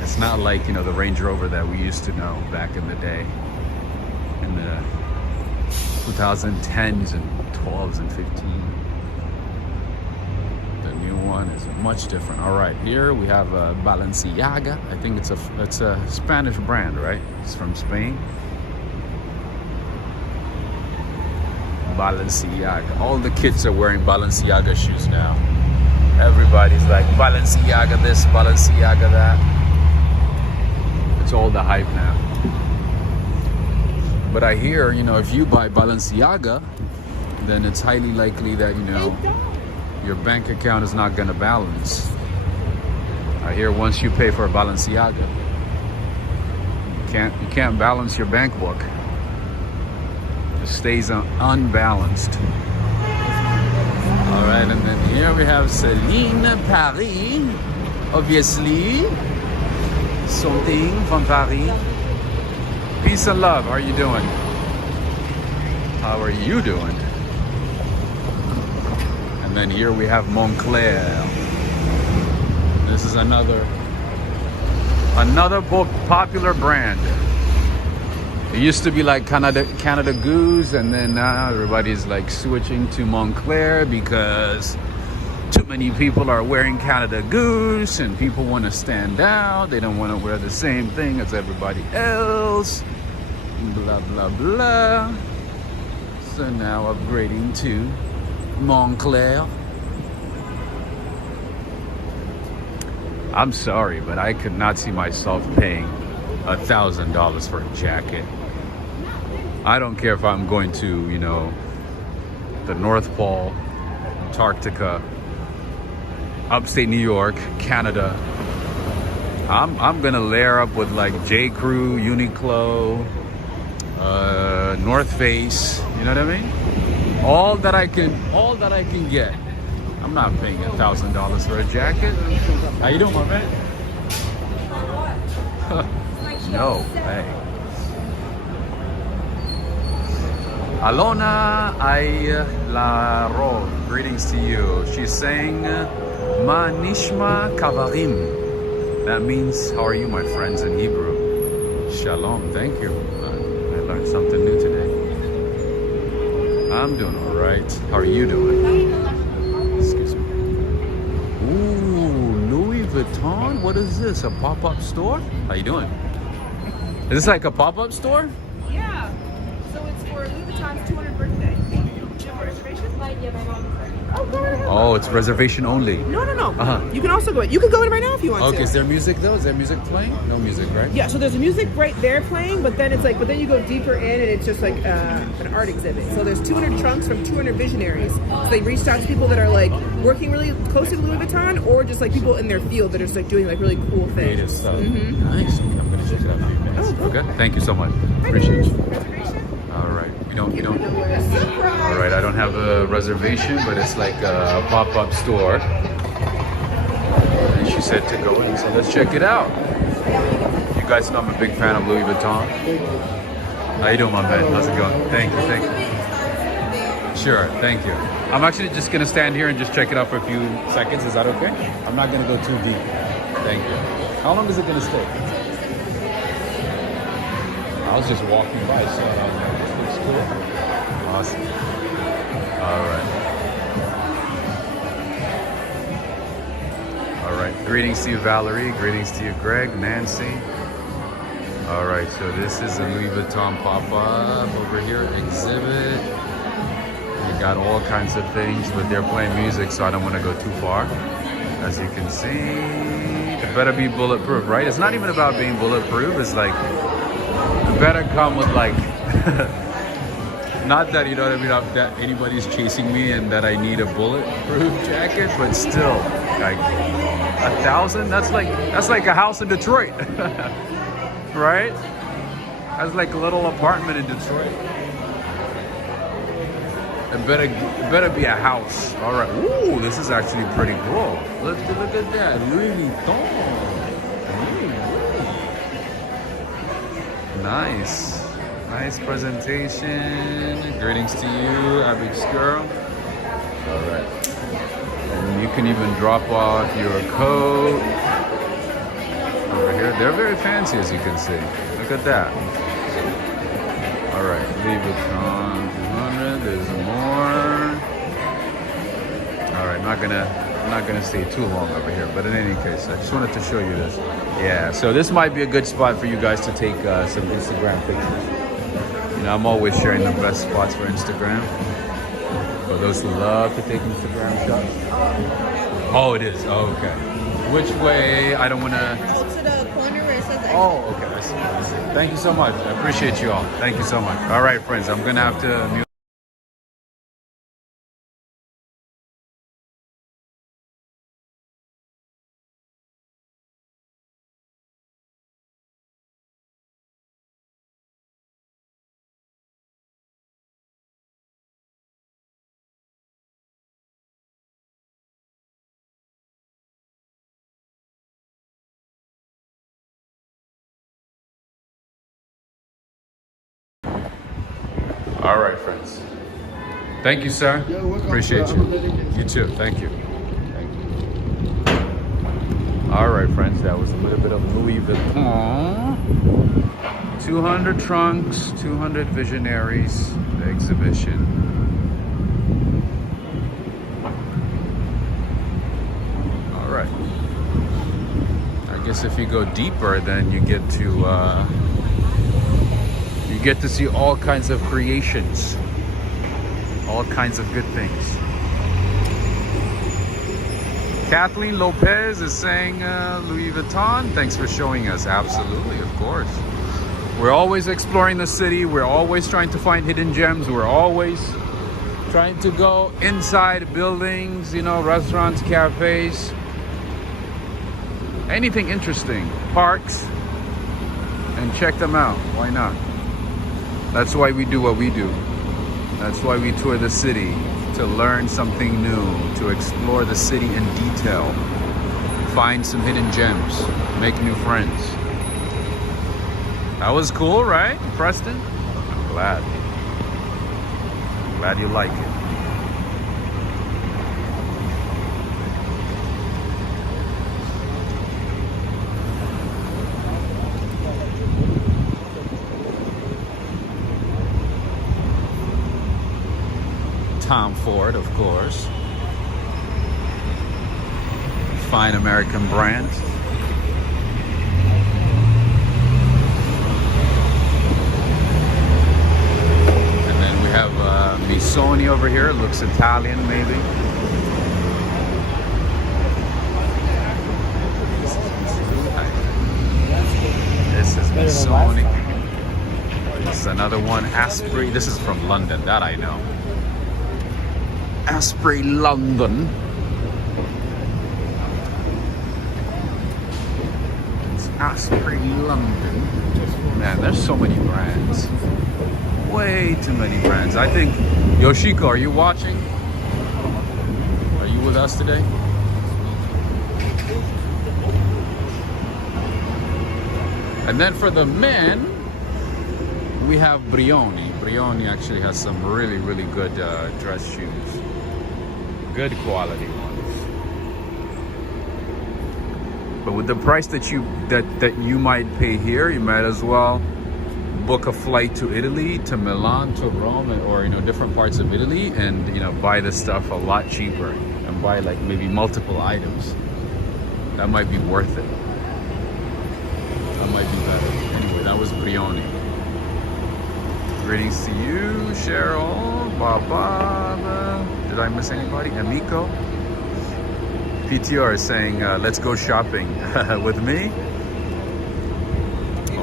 It's not like, you know, the Range Rover that we used to know back in the day. In the 2010s and 12s and 15. The new one is much different. All right, here we have Balenciaga. I think it's a Spanish brand, right? It's from Spain. Balenciaga. All the kids are wearing Balenciaga shoes now. Everybody's like Balenciaga this, Balenciaga that. It's all the hype now. But I hear, you know, if you buy Balenciaga, then it's highly likely that, you know, your bank account is not going to balance. I hear once you pay for a Balenciaga, you can't balance your bank book. It stays unbalanced. All right, and then here we have Celine Paris, obviously. Something from Paris. Peace and love. How are you doing? How are you doing? And then here we have Montclair. This is another popular brand. It used to be like Canada Goose, and then now everybody's like switching to Montclair because too many people are wearing Canada Goose and people want to stand out. They don't want to wear the same thing as everybody else. Blah, blah, blah. So now upgrading to Montclair. I'm sorry, but I could not see myself paying $1,000 for a jacket. I don't care if I'm going to, you know, the North Pole, Antarctica, upstate New York, Canada. I'm gonna layer up with like J. Crew, Uniqlo, North Face. You know what I mean? All that I can get. I'm not paying $1,000 for a jacket. How you doing, my man? No, hey. Alona Aylarol, greetings to you. She's saying, Ma nishma kavarim. That means, how are you, my friends, in Hebrew? Shalom, thank you. I learned something new today. I'm doing all right. How are you doing? Excuse me. Ooh, Louis Vuitton? What is this, a pop-up store? How you doing? Is this like a pop-up store? Yeah. So it's for Louis Vuitton's 200th birthday. Do you have a reservation? Yeah, my mom is ready. Oh, go right ahead. Oh, it's reservation only. No. Uh-huh. You can also go in. You can go in right now if you want to. Okay, is there music though? Is there music playing? No music, right? Yeah, so there's music right there playing, but then then you go deeper in and it's just like an art exhibit. So there's 200 trunks from 200 visionaries. So they reached out to people that are like working really closely with Louis Vuitton, or just like people in their field that are just like doing like really cool things. Creative stuff. Nice. Okay, I'm gonna check it out in a few minutes. Oh, cool. Okay, thank you so much. Appreciate you. Reservation? All right, we don't. All right, I don't have a reservation, but it's like a pop-up store. And she said to go in, so let's check it out. You guys know I'm a big fan of Louis Vuitton. How you doing, my man? How's it going? Thank you. Sure, thank you. I'm actually just gonna stand here and just check it out for a few seconds. Is that okay? I'm not gonna go too deep. Thank you. How long is it gonna stay? I was just walking by, so this looks cool. Awesome. All right. All right. Greetings to you, Valerie. Greetings to you, Greg, Nancy. All right. So this is a Louis Vuitton pop-up over here exhibit. We got all kinds of things, but they're playing music, so I don't want to go too far. As you can see, it better be bulletproof, right? It's not even about being bulletproof. It's like, it better come with like, not that, you know what I mean, that anybody's chasing me and that I need a bulletproof jacket, but still, like, 1,000? That's like a house in Detroit, right? That's like a little apartment in Detroit. It better be a house. All right. Ooh, this is actually pretty cool. Look at that, Louis Vuitton. Nice presentation. Greetings to you, Abby's girl. All right. And you can even drop off your coat over here. They're very fancy, as you can see. Look at that. All right, Louis Vuitton 200. There's more. All right, I'm not gonna stay too long over here, but in any case, I just wanted to show you this. Yeah, so this might be a good spot for you guys to take some Instagram pictures. You know, I'm always sharing the best spots for Instagram. For those who love to take Instagram shots. Oh, it is. Oh, okay. Which way? I don't want to. Go to the corner where it says. Oh, okay. I see. Thank you so much. I appreciate you all. Thank you so much. All right, friends. I'm gonna have to mute. All right, friends. Thank you, sir. You're welcome. Appreciate you. You too. Thank you. Thank you. All right, friends. That was a little bit of Louis Vuitton. 200 trunks, 200 visionaries, the exhibition. All right. I guess if you go deeper, then you get to see all kinds of creations, all kinds of good things. Kathleen Lopez is saying Louis Vuitton, thanks for showing us. Absolutely, of course. We're always exploring the city. We're always trying to find hidden gems. We're always trying to go inside buildings, you know, restaurants, cafes, anything interesting, parks, and check them out. Why not? That's why we do what we do. That's why we tour the city, to learn something new, to explore the city in detail, find some hidden gems, make new friends. That was cool, right, Preston? I'm glad. I'm glad you like it. Tom Ford, of course. Fine American brand. And then we have Missoni over here. Looks Italian, maybe. This is Missoni. This is another one. Asprey. This is from London. That I know. Asprey, London. It's Asprey, London. Man, there's so many brands. Way too many brands. I think, Yoshiko, are you watching? Are you with us today? And then for the men, we have Brioni. Brioni actually has some really, really good dress shoes. Good quality ones. But with the price that you might pay here, you might as well book a flight to Italy, to Milan, to Rome, or different parts of Italy, and buy the stuff a lot cheaper and buy like maybe multiple items. That might be worth it. That might be better. Anyway, that was Brioni. Greetings to you, Cheryl, Baba. Did I miss anybody? Amiko. PTR is saying, let's go shopping with me.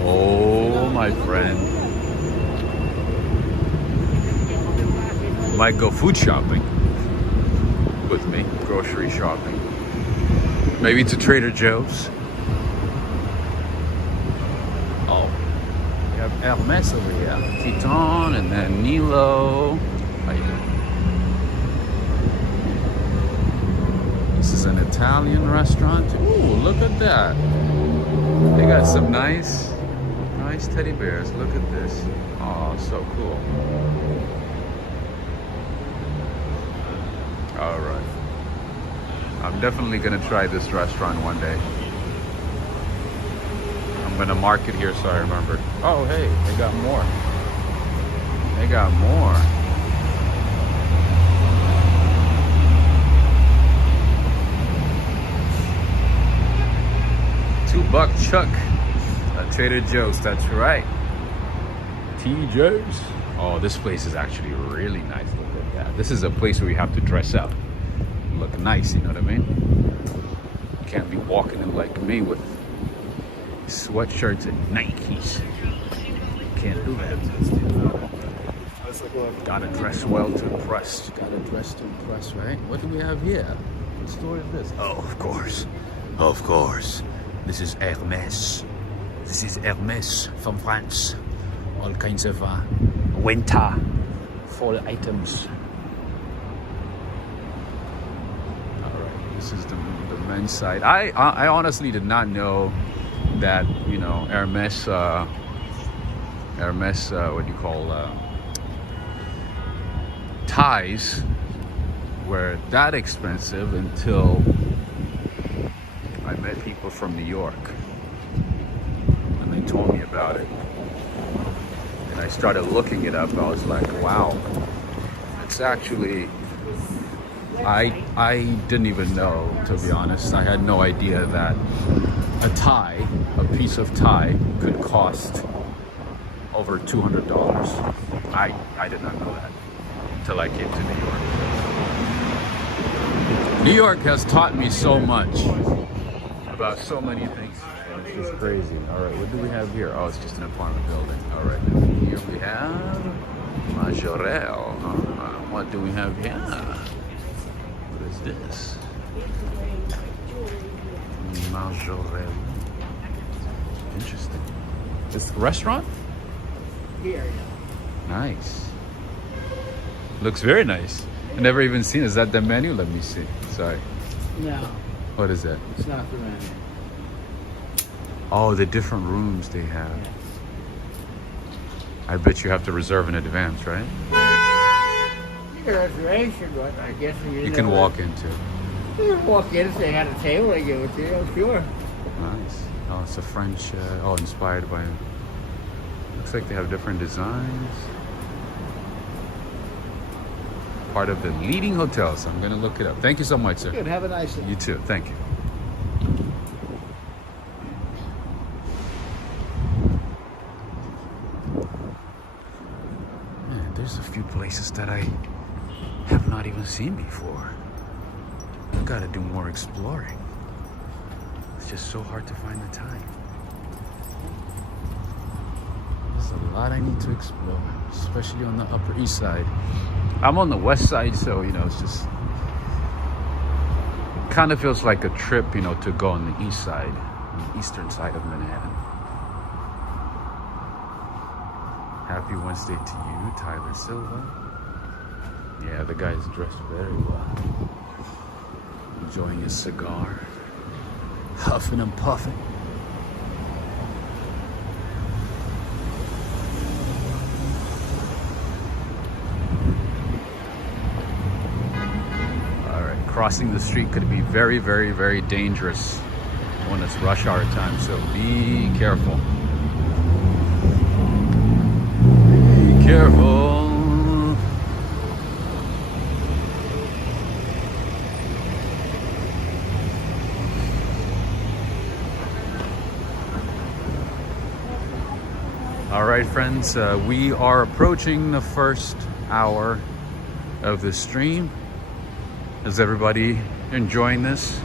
Oh, my friend. Might go food shopping with me, grocery shopping. Maybe to Trader Joe's. Oh. We have Hermes over here. Titon and then Nilo. How you doing? This is an Italian restaurant. Ooh, look at that. They got some nice teddy bears. Look at this. Oh, so cool. All right. I'm definitely gonna try this restaurant one day. I'm gonna mark it here so I remember. Oh, hey, they got more. They got more. $2 Chuck at Trader Joe's. That's right. TJ's. Oh, this place is actually really nice. Look at that. This is a place where you have to dress up, look nice. You know what I mean? You can't be walking in like me with sweatshirts and Nikes. Can't do that. Gotta dress well to impress. Gotta dress to impress, right? What do we have here? What store is this? Oh, of course. Of course. This is Hermes. This is Hermes from France. All kinds of winter fall items. All right, this is the men's side. I honestly did not know that Hermes. Hermes, what do you call ties were that expensive until I met people from New York and they told me about it. I started looking it up, I was like, wow, it's actually, I didn't even know, to be honest. I had no idea that a tie, a piece of tie, could cost over $200. I did not know that until I came to New York. New York has taught me so much about so many things. It's just crazy. All right, what do we have here? Oh, it's just an apartment building. All right, here we have Majorelle. What do we have here? What is this? Majorelle. Interesting. This a restaurant? Here. Nice. Looks very nice. I've never even seen. Is that the menu? Let me see. Sorry. No, What is that? it's not the menu. Oh, the different rooms they have. I bet you have to reserve in advance, right? You get a reservation, but I guess You can walk into. You can walk in and say, had a table, they give it to you. Sure. Nice. Oh, it's a French. Inspired by. Looks like they have different designs. Part of the leading hotels. I'm gonna look it up. Thank you so much, sir. Good. Have a nice day. You too. Thank you. Man, there's a few places that I have not even seen before. I gotta do more exploring. It's just so hard to find the time. There's a lot I need to explore, especially on the Upper East Side. I'm on the West Side, so it's just kind of feels like a trip, to go on the East Side, on the eastern side of Manhattan. Happy Wednesday to you, Tyler Silva. Yeah, the guy's dressed very well. Enjoying his cigar, huffing and puffing. Crossing the street could be very, very, very dangerous when it's rush hour time, so be careful. Be careful. All right, friends, we are approaching the first hour of the stream. Is everybody enjoying this?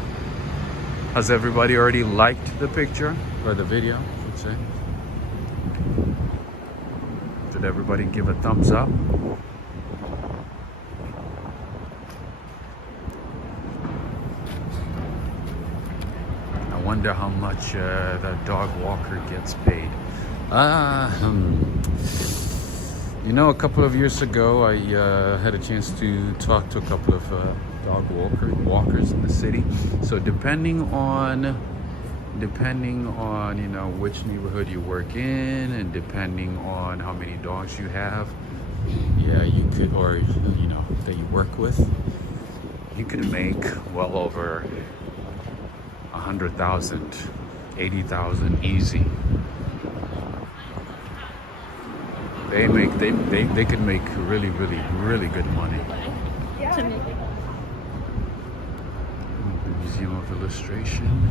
Has everybody already liked the picture or the video, I should say? Did everybody give a thumbs up? I wonder how much that dog walker gets paid. A couple of years ago, I had a chance to talk to a couple of dog walkers in the city. So depending on which neighborhood you work in, and depending on how many dogs you have, yeah, you could, or that you work with, you could make well over 100,000, 80,000 easy. They could make really, really, really good money. Yeah. The Museum of Illustration.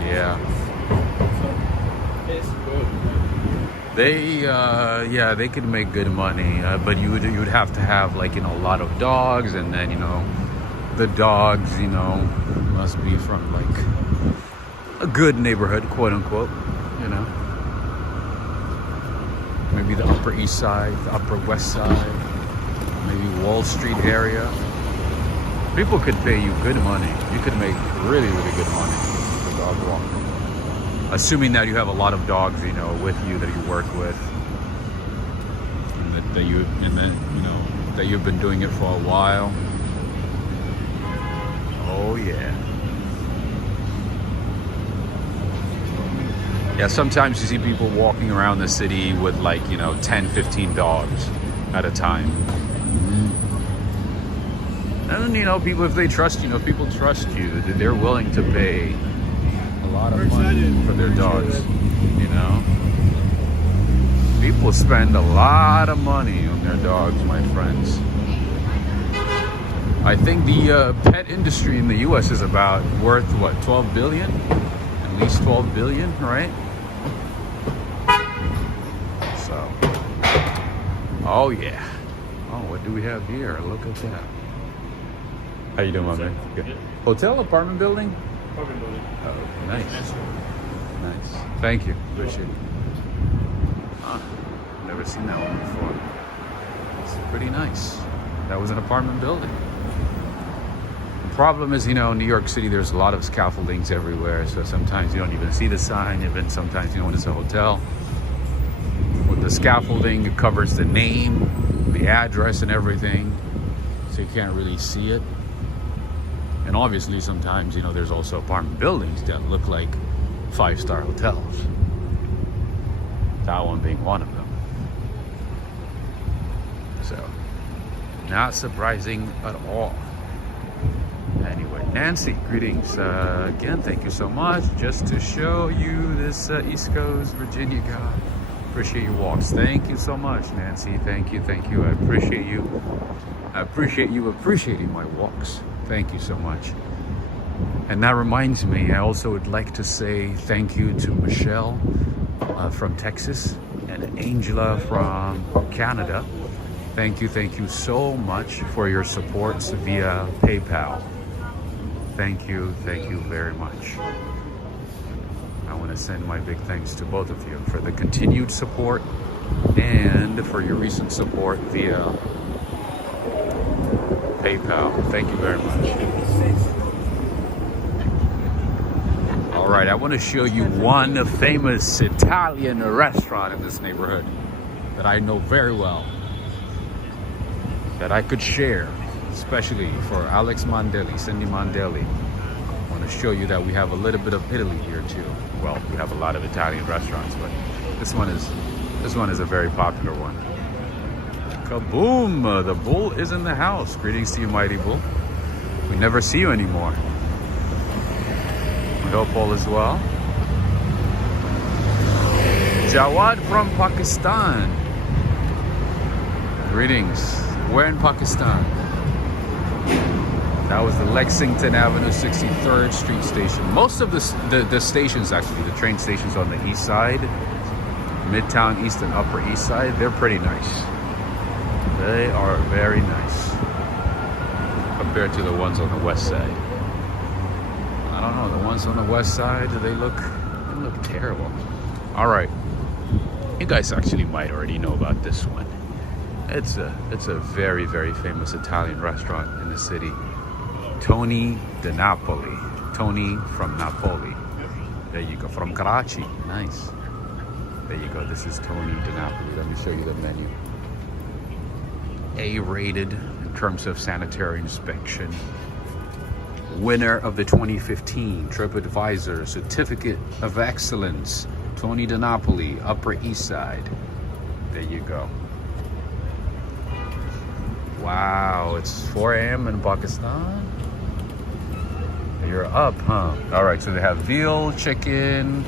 Yeah. It's good. They could make good money, but you would have to have a lot of dogs, and then the dogs must be from a good neighborhood, quote unquote, maybe the Upper East Side, the Upper West Side, maybe Wall Street area. People could pay you good money. You could make really, really good money for dog walking, assuming that you have a lot of dogs with you that you work with, and that you've been doing it for a while. Oh yeah. Yeah, sometimes you see people walking around the city with 10, 15 dogs at a time. And you know, people, if they trust you, know, if people trust you, they're willing to pay a lot of money for their dogs. You know, people spend a lot of money on their dogs, my friends. I think the pet industry in the U.S. is about worth what, 12 billion? At least 12 billion, right? So, oh yeah. Oh, what do we have here? Look at that. How you doing, my man? Good. Hotel, apartment building? Apartment building. Oh, nice. Nice. Thank you. Appreciate it. Huh. Never seen that one before. It's pretty nice. That was an apartment building. The problem is, you know, in New York City, there's a lot of scaffoldings everywhere. So sometimes you don't even see the sign. Even sometimes, you know, when it's a hotel, with the scaffolding, it covers the name, the address, and everything. So you can't really see it. And obviously sometimes, you know, there's also apartment buildings that look like 5-star hotels. That one being one of them. So, not surprising at all. Anyway, Nancy, greetings. Again, thank you so much. Just to show you this East Coast Virginia guy. Appreciate your walks. Thank you so much, Nancy. Thank you, thank you. I appreciate you. I appreciate you appreciating my walks. Thank you so much. And that reminds me, I also would like to say thank you to Michelle from Texas and Angela from Canada. Thank you so much for your supports via PayPal. Thank you very much. I want to send my big thanks to both of you for the continued support and for your recent support via PayPal. Thank you very much. All right, I want to show you one famous Italian restaurant in this neighborhood that I know very well, that I could share, especially for Alex Mondelli, Cindy Mondelli. I want to show you that we have a little bit of Italy here too. Well, we have a lot of Italian restaurants, but this one is a very popular one. Kaboom! The bull is in the house. Greetings to you, mighty bull. We never see you anymore. We hope all is well. Jawad from Pakistan. Greetings. Where in Pakistan? That was the Lexington Avenue 63rd Street station. Most of the stations, actually, the train stations on the east side, Midtown East and Upper East Side, they're pretty nice. They are very nice compared to the ones on the west side. I don't know, the ones on the west side, they look terrible. All right, you guys actually might already know about this one. It's a very, very famous Italian restaurant in the city. Tony di Napoli. Tony from Napoli. There you go. From Karachi. Nice. There you go. This is Tony di Napoli. Let me show you the menu. A-rated in terms of sanitary inspection. Winner of the 2015 TripAdvisor Certificate of Excellence. Tony di Napoli, Upper East Side. There you go. Wow, it's 4 a.m. in Pakistan. You're up, huh? All right, so they have veal, chicken,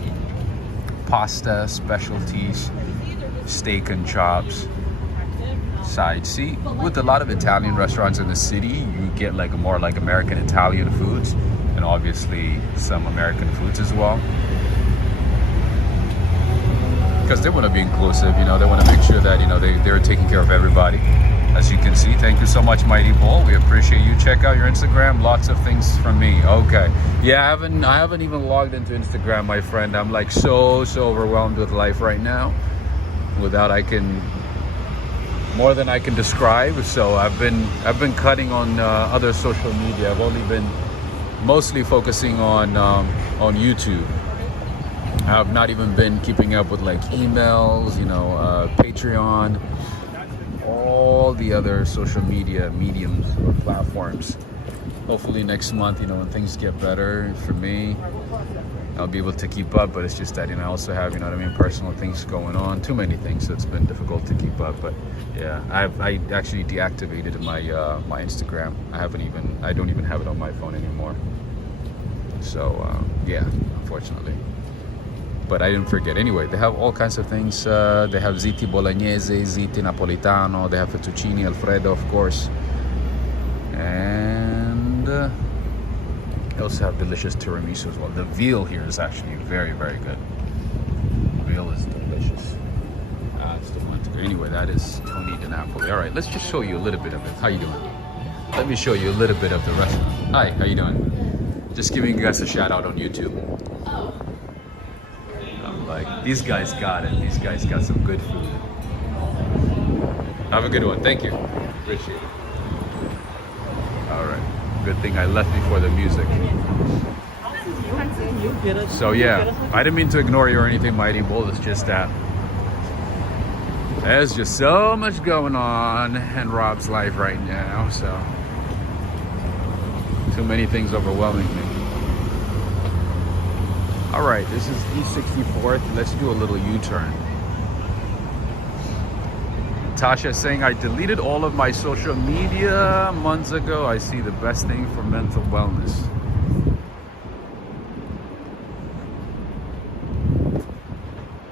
pasta, specialties, steak and chops, side. See, with a lot of Italian restaurants in the city, you get like more like American Italian foods, and obviously some American foods as well. Because they want to be inclusive, you know, they want to make sure that, you know, they're taking care of everybody. As you can see, thank you so much, Mighty Bull. We appreciate you. Check out your Instagram. Lots of things from me. Okay. Yeah, I haven't even logged into Instagram, my friend. I'm like so overwhelmed with life right now. More than I can describe. So I've been cutting on other social media. I've only been mostly focusing on YouTube. I've not even been keeping up with like emails, you know, Patreon, all the other social media mediums or platforms. Hopefully next month, you know, when things get better for me, I'll be able to keep up, but it's just that, you know, I also have, you know what I mean, personal things going on, too many things, so it's been difficult to keep up. But yeah, I actually deactivated my my Instagram. I don't even have it on my phone anymore. So yeah, unfortunately. But I didn't forget. Anyway, they have all kinds of things. They have ziti bolognese, ziti napolitano, they have fettuccine alfredo, of course, and they also have delicious tiramisu as well. The veal here is actually very, very good. Veal is delicious. It's the one to go. Anyway, that is Tony Di Napoli. All right, let's just show you a little bit of it. How you doing? Let me show you a little bit of the restaurant. Hi, how you doing? Just giving you guys a shout out on YouTube. I'm like, these guys got it. These guys got some good food. Have a good one. Thank you. Appreciate it. All right. Good thing I left before the music. So yeah, I didn't mean to ignore you or anything, Mighty Bull. It's just that there's just so much going on in Rob's life right now. So too many things overwhelming me. All right, this is East 64th. Let's do a little U-turn. Tasha saying, I deleted all of my social media months ago. I see the best thing for mental wellness.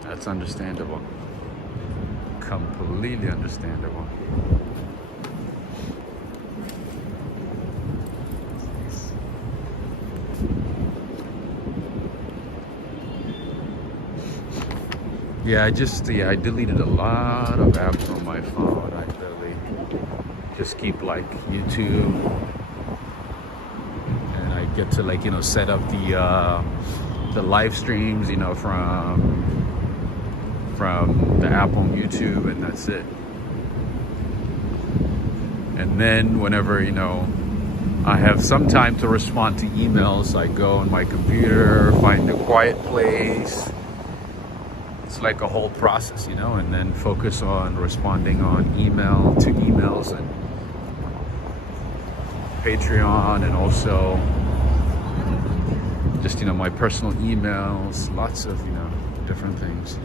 That's understandable. Completely understandable. Yeah, I deleted a lot of apps on my phone. I really just keep like YouTube, and I get to, like, you know, set up the live streams, you know, from the app on YouTube, and that's it. And then whenever, you know, I have some time to respond to emails, I go on my computer, find a quiet place. It's like a whole process, you know, and then focus on responding on emails and Patreon, and also just, you know, my personal emails, lots of, you know, different things.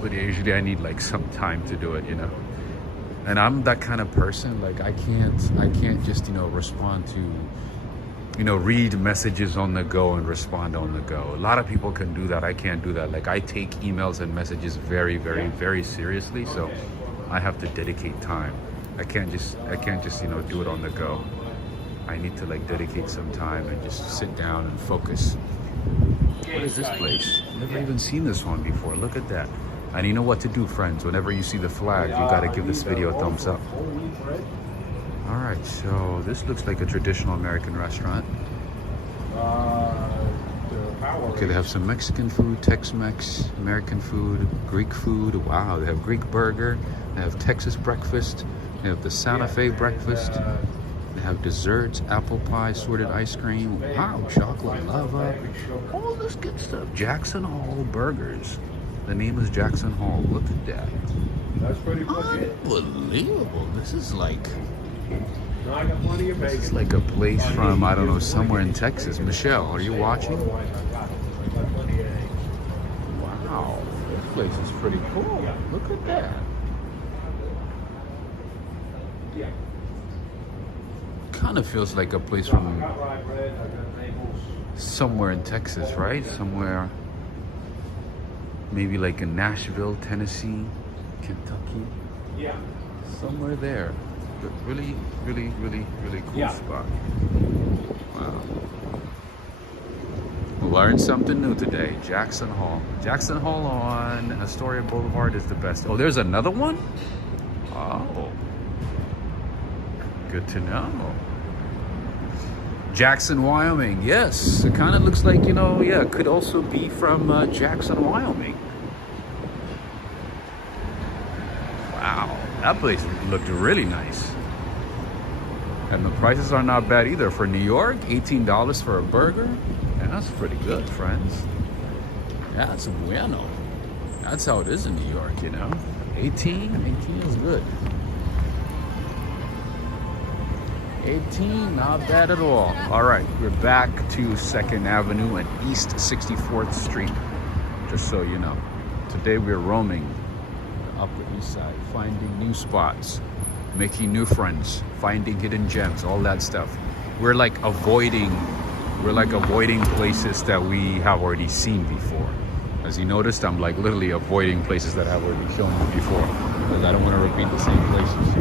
But yeah, usually I need like some time to do it, you know. And I'm that kind of person, like I can't just, you know, respond to, you know, read messages on the go and respond on the go. A lot of people can do that. I can't do that. Like I take emails and messages very, very, very seriously. So I have to dedicate time. I can't just, you know, do it on the go. I need to like dedicate some time and just sit down and focus. What is this place? Never even seen this one before. Look at that. And you know what to do, friends. Whenever you see the flag, you gotta give this video a thumbs up. All right, so this looks like a traditional American restaurant. Okay, they have some Mexican food, Tex-Mex, American food, Greek food. Wow, they have Greek burger. They have Texas breakfast. They have the Santa Fe breakfast. They have desserts, apple pie, sorted ice cream. Wow, chocolate lava. All this good stuff. Jackson Hole Burgers. The name is Jackson Hole. Look at that. That's pretty funny. Unbelievable. This is like a place from, I don't know, somewhere in Texas. Michelle, are you watching? Wow, this place is pretty cool. Look at that. Kind of feels like a place from somewhere in Texas, right? Somewhere. Maybe like in Nashville, Tennessee, Kentucky. Yeah. Somewhere there. But really, really, really, really cool spot. Wow. Learned something new today. Jackson Hole. Jackson Hole on Astoria Boulevard is the best. Oh, there's another one? Oh. Good to know. Jackson, Wyoming. Yes, it kind of looks like, you know, yeah, it could also be from Jackson, Wyoming. Wow, that place looked really nice. And the prices are not bad either. For New York, $18 for a burger. Yeah, that's pretty good, friends. Yeah, that's bueno. That's how it is in New York, you know. 18 is good. 18, not bad at all. All right, we're back to 2nd Avenue and East 64th Street, just so you know. Today we're roaming the Upper East Side, finding new spots, making new friends, finding hidden gems, all that stuff. We're like avoiding places that we have already seen before. As you noticed, I'm like literally avoiding places that I've already shown you before because I don't want to repeat the same places.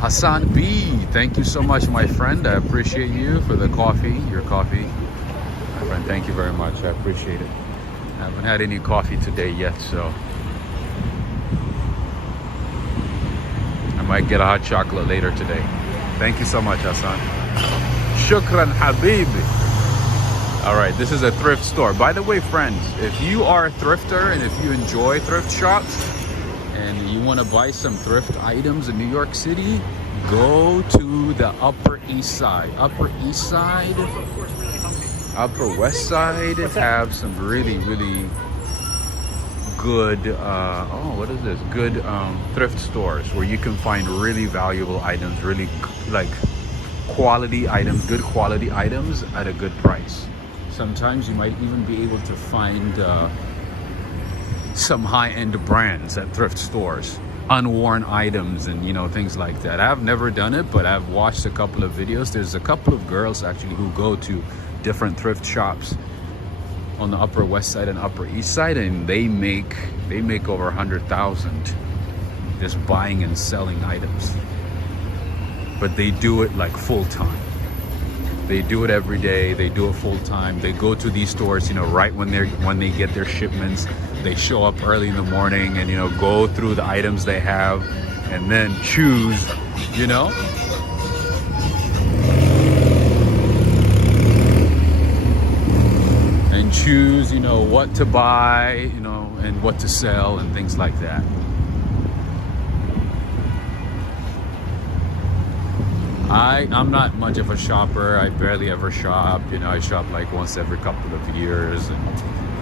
Hassan B, thank you so much, my friend. I appreciate you for the coffee, your coffee. My friend, thank you very much. I appreciate it. I haven't had any coffee today yet, so I might get a hot chocolate later today. Thank you so much, Hassan. Shukran Habibi. All right, this is a thrift store. By the way, friends, if you are a thrifter and if you enjoy thrift shops and you want to buy some thrift items in New York City, go to the Upper East Side. Upper East Side, Upper West Side have some really, really good, what is this? Good thrift stores where you can find really valuable items, really like quality items, good quality items at a good price. Sometimes you might even be able to find some high-end brands at thrift stores, unworn items and, you know, things like that. I've never done it, but I've watched a couple of videos. There's a couple of girls actually who go to different thrift shops on the Upper West Side and Upper East Side, and they make over 100,000 just buying and selling items. But they do it like full-time. They do it every day. They do it full time. They go to these stores, you know, right when they get their shipments. They show up early in the morning and, you know, go through the items they have and then choose, you know. And choose, you know, what to buy, you know, and what to sell and things like that. I'm not much of a shopper. I barely ever shop. You know, I shop like once every couple of years, and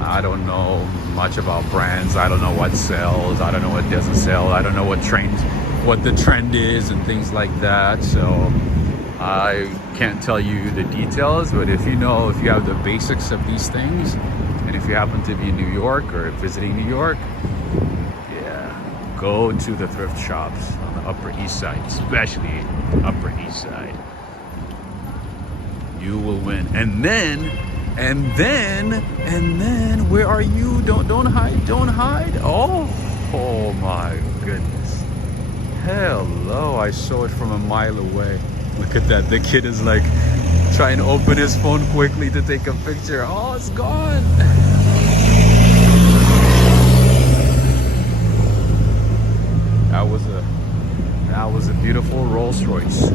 I don't know much about brands. I don't know what sells. I don't know what doesn't sell. I don't know what the trend is and things like that. So I can't tell you the details, but if you have the basics of these things, and if you happen to be in New York or visiting New York, yeah, go to the thrift shops on the Upper East Side, especially Upper East Side. You will win. And then, where are you? Don't hide. Oh my goodness. Hello, I saw it from a mile away. Look at that. The kid is like trying to open his phone quickly to take a picture. Oh, it's gone. That was a beautiful Rolls Royce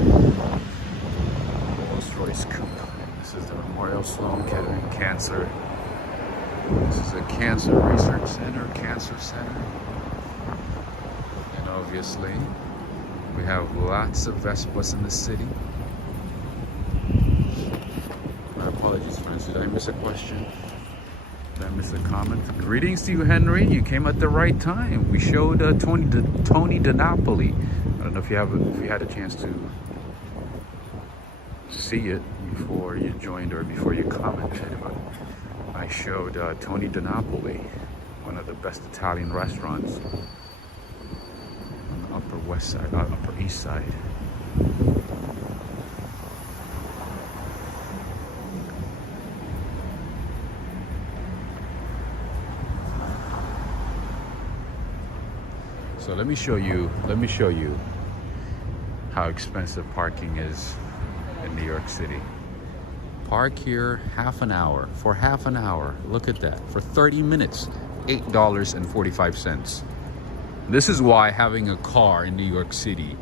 coupe. This is the Memorial Sloan Kettering Cancer. This is a cancer research center, cancer center. And obviously, we have lots of Vespas in the city. My apologies, friends. Did I miss a question? Did I miss a comment? Greetings to you, Henry. You came at the right time. We showed Tony DiNapoli. I don't know if you had a chance to see it before you joined or before you commented, but I showed Tony DiNapoli, one of the best Italian restaurants on the Upper West Side, Upper East Side. So let me show you how expensive parking is in New York City. Park here for half an hour. Look at that. For 30 minutes, $8.45. This is why having a car in New York City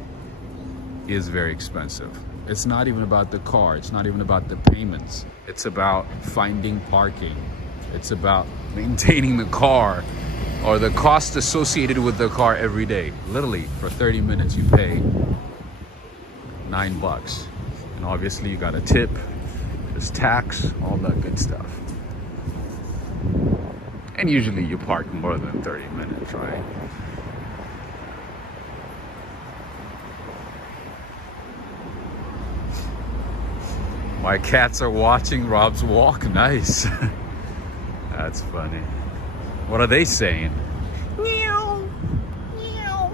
is very expensive. It's not even about the car. It's not even about the payments. It's about finding parking. It's about maintaining the car or the cost associated with the car every day. Literally, for 30 minutes, you pay $9. And obviously, you got a tip, there's tax, all that good stuff. And usually you park more than 30 minutes, right? My cats are watching Rob's walk. Nice. That's funny. What are they saying? Meow. Meow.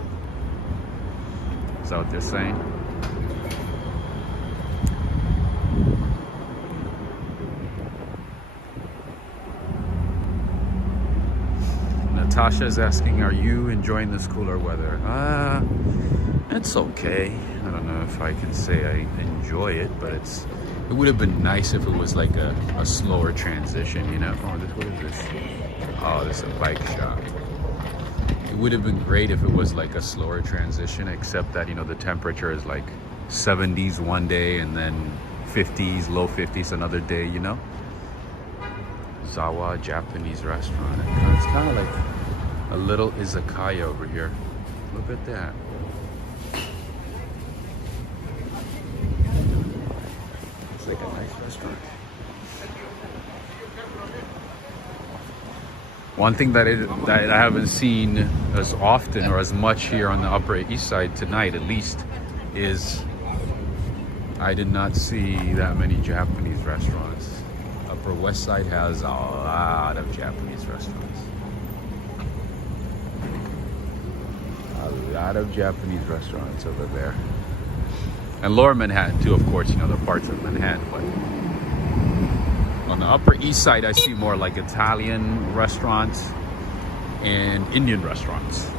Is that what they're saying? Natasha is asking, are you enjoying this cooler weather? It's okay. I don't know if I can say I enjoy it, but it would have been nice if it was like a slower transition, you know? Oh, what is this? Oh, this is a bike shop. It would have been great if it was like a slower transition, except that, you know, the temperature is like 70s one day and then 50s, low 50s another day, you know? Zawa Japanese restaurant. It's kind of like a little izakaya over here. Look at that. It's like a nice restaurant. One thing that I haven't seen as often or as much here on the Upper East Side tonight, at least, is I did not see that many Japanese restaurants. Upper West Side has a lot of Japanese restaurants. A lot of Japanese restaurants over there. And Lower Manhattan too, of course, you know, the parts of Manhattan, but on the Upper East Side, I see more like Italian restaurants and Indian restaurants.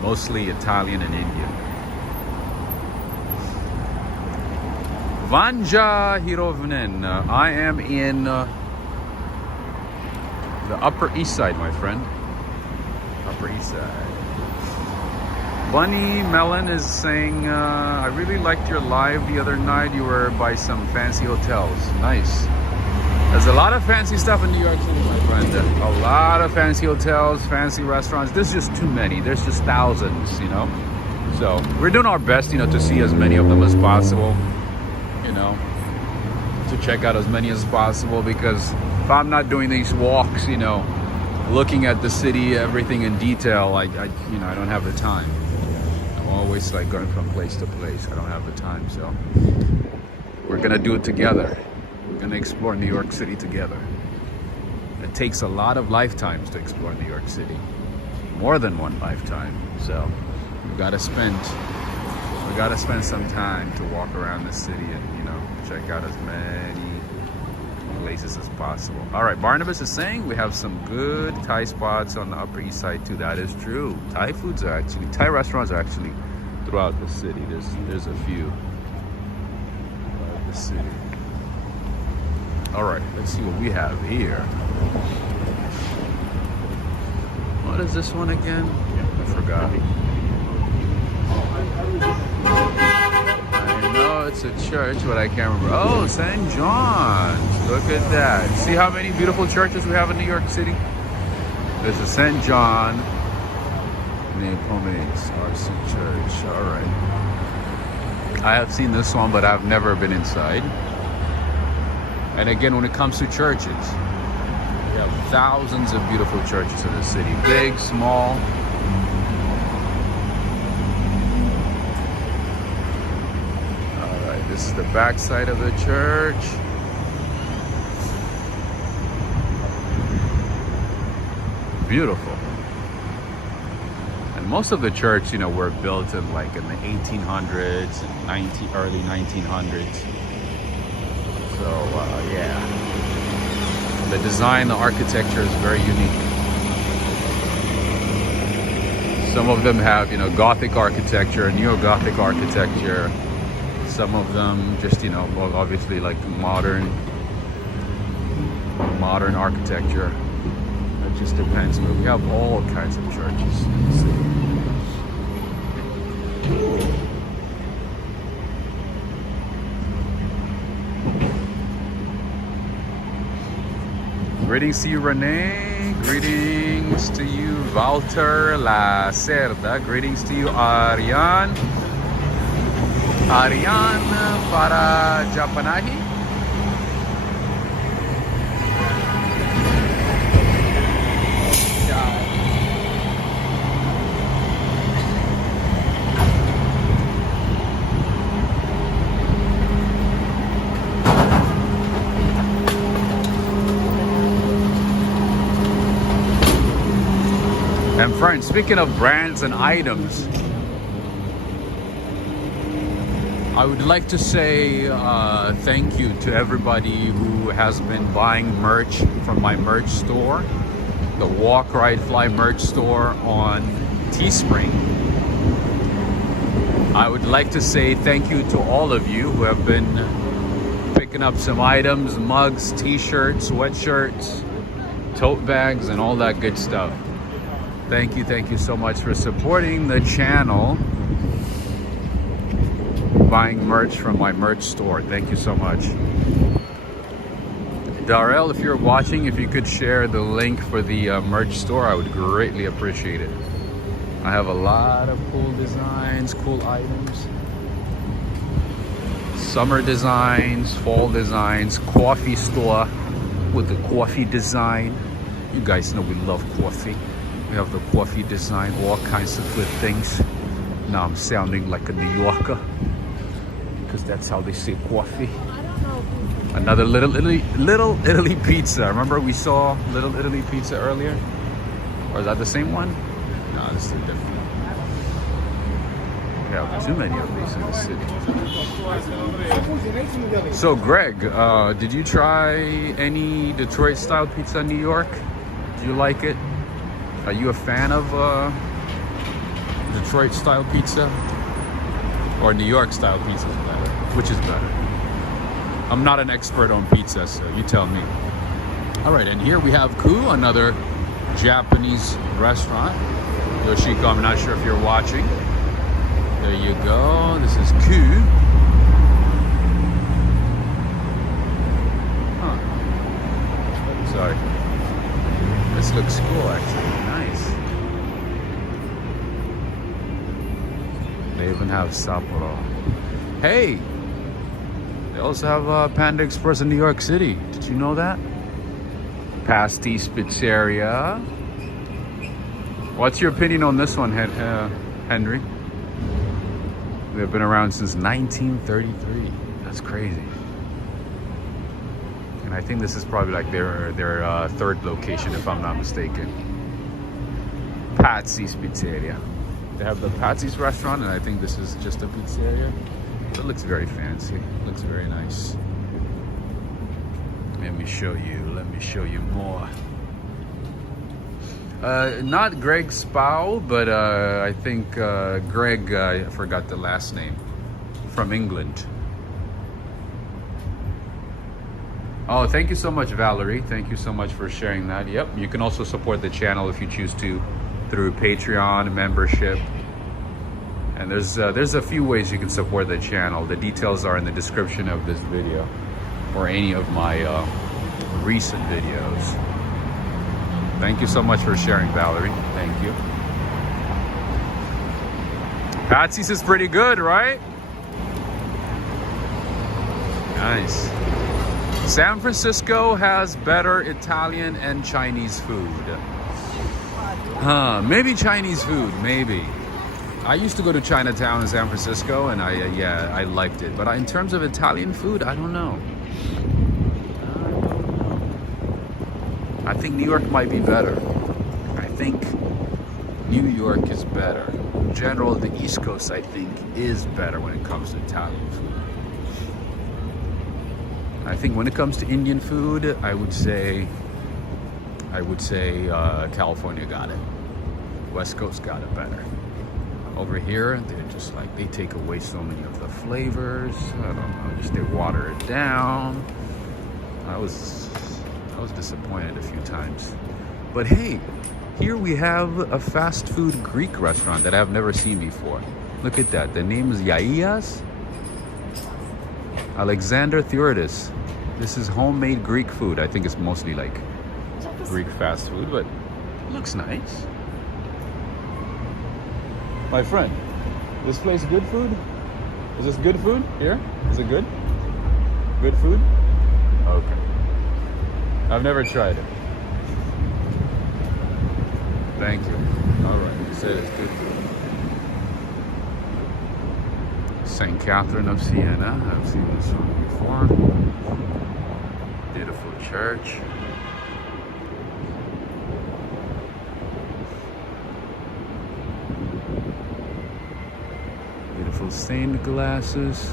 Mostly Italian and Indian. Vanja Hirovnen, I am in the Upper East Side, my friend. Upper East Side. Bunny Mellon is saying, I really liked your live the other night. You were by some fancy hotels. Nice. There's a lot of fancy stuff in New York City, my friend. A lot of fancy hotels, fancy restaurants. There's just too many. There's just thousands, you know? So we're doing our best, you know, to see as many of them as possible, you know, to check out as many as possible, because if I'm not doing these walks, you know, looking at the city, everything in detail, I you know, I don't have the time. I'm always like going from place to place. I don't have the time, so we're gonna do it together. We're gonna explore New York City together. It takes a lot of lifetimes to explore New York City, more than one lifetime. So we gotta spend some time to walk around the city and, you know, check out as many places as possible. All right, Barnabas is saying we have some good Thai spots on the Upper East Side too. That is true. Thai restaurants are actually throughout the city. There's a few throughout the city. All right, let's see what we have here. What is this one again? I forgot. I know it's a church, but I can't remember. Oh, St. John's. Look at that. See how many beautiful churches we have in New York City? There's a St. John Nepomucene RC Church. All right. I have seen this one, but I've never been inside. And again, when it comes to churches, we have thousands of beautiful churches in the city. Big, small. All right, this is the back side of the church. Beautiful. And most of the church, you know, were built in like in the 1800s and early 1900s. So, yeah. The design, the architecture is very unique. Some of them have, you know, Gothic architecture, Neo-Gothic architecture. Some of them just, you know, obviously like modern architecture. It just depends. But we have all kinds of churches in the city. Greetings to you, Renee. Greetings to you, Walter Lacerda. Greetings to you, Ariane. Ariane para Japanahi. friend, speaking of brands and items, I would like to say thank you to everybody who has been buying merch from my merch store, the Walk, Ride, Fly merch store on Teespring. I would like to say thank you to all of you who have been picking up some items, mugs, t-shirts, sweatshirts, tote bags, and all that good stuff. Thank you so much for supporting the channel, buying merch from my merch store. Thank you so much. Darrell, if you're watching, if you could share the link for the merch store, I would greatly appreciate it. I have a lot of cool designs, cool items. Summer designs, fall designs, coffee store with the coffee design. You guys know we love coffee. We have the coffee design, all kinds of good things. Now I'm sounding like a New Yorker, because that's how they say coffee. Another Little Italy pizza. Remember we saw Little Italy pizza earlier? Or is that the same one? No, this is different. We have too many of these in the city. So Greg, did you try any Detroit style pizza in New York? Do you like it? Are you a fan of Detroit style pizza? Or New York style pizza is better? Which is better? I'm not an expert on pizza, so you tell me. All right, and here we have Ku, another Japanese restaurant. Yoshiko, I'm not sure if you're watching. There you go. This is Ku. Huh. Sorry. This looks cool, actually. Nice. They even have Sapporo. Hey! They also have Panda Express in New York City. Did you know that? Pastis Pizzeria. What's your opinion on this one, Henry? They've been around since 1933. That's crazy. And I think this is probably like their third location, if I'm not mistaken. Patsy's Pizzeria. They have the Patsy's restaurant, and I think this is just a pizzeria. It looks very fancy. It looks very nice. Let me show you more. Not Greg Spau, but I think Greg, I forgot the last name, from England. Oh, thank you so much, Valerie. Thank you so much for sharing that. Yep, you can also support the channel if you choose to through Patreon membership. And there's a few ways you can support the channel. The details are in the description of this video or any of my recent videos. Thank you so much for sharing, Valerie. Thank you. Patsy's is pretty good, right? Nice. San Francisco has better Italian and Chinese food. Maybe Chinese food, maybe. I used to go to Chinatown in San Francisco, and I liked it. But in terms of Italian food, I don't know. I think New York might be better. I think New York is better. In general, the East Coast, I think, is better when it comes to Italian food. I think when it comes to Indian food, I would say California got it. West Coast got it better. Over here, they're just like, they take away so many of the flavors. I don't know, just they water it down. I was disappointed a few times. But hey, here we have a fast food Greek restaurant that I've never seen before. Look at that. The name is Yaias. Alexander Theodoros. This is homemade Greek food. I think it's mostly like Greek fast food, but it looks nice. My friend, this place good food? Is this good food here? Is it good? Good food? Okay. I've never tried it. Thank you. All right, you said it's good food. St. Catherine of Siena. I've seen this one before. Beautiful church. beautiful stained glasses.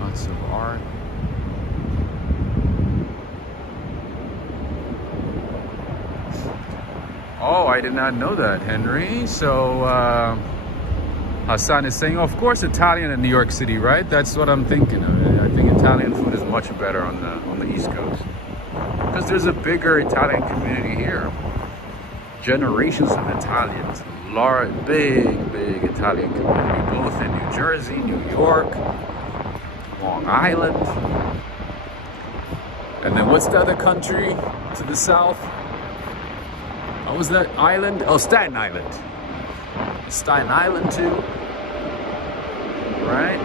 Lots of art. Oh, I did not know that, Henry. So Hassan is saying, of course, Italian in New York City, right? That's what I'm thinking of. I think Italian food is much better on the East Coast because there's a bigger Italian community here. Generations of Italians, large, big Italian community, both in New Jersey, New York, Long Island, and then what's the other country to the south? What was that island? Oh, Staten Island. Staten Island too, right?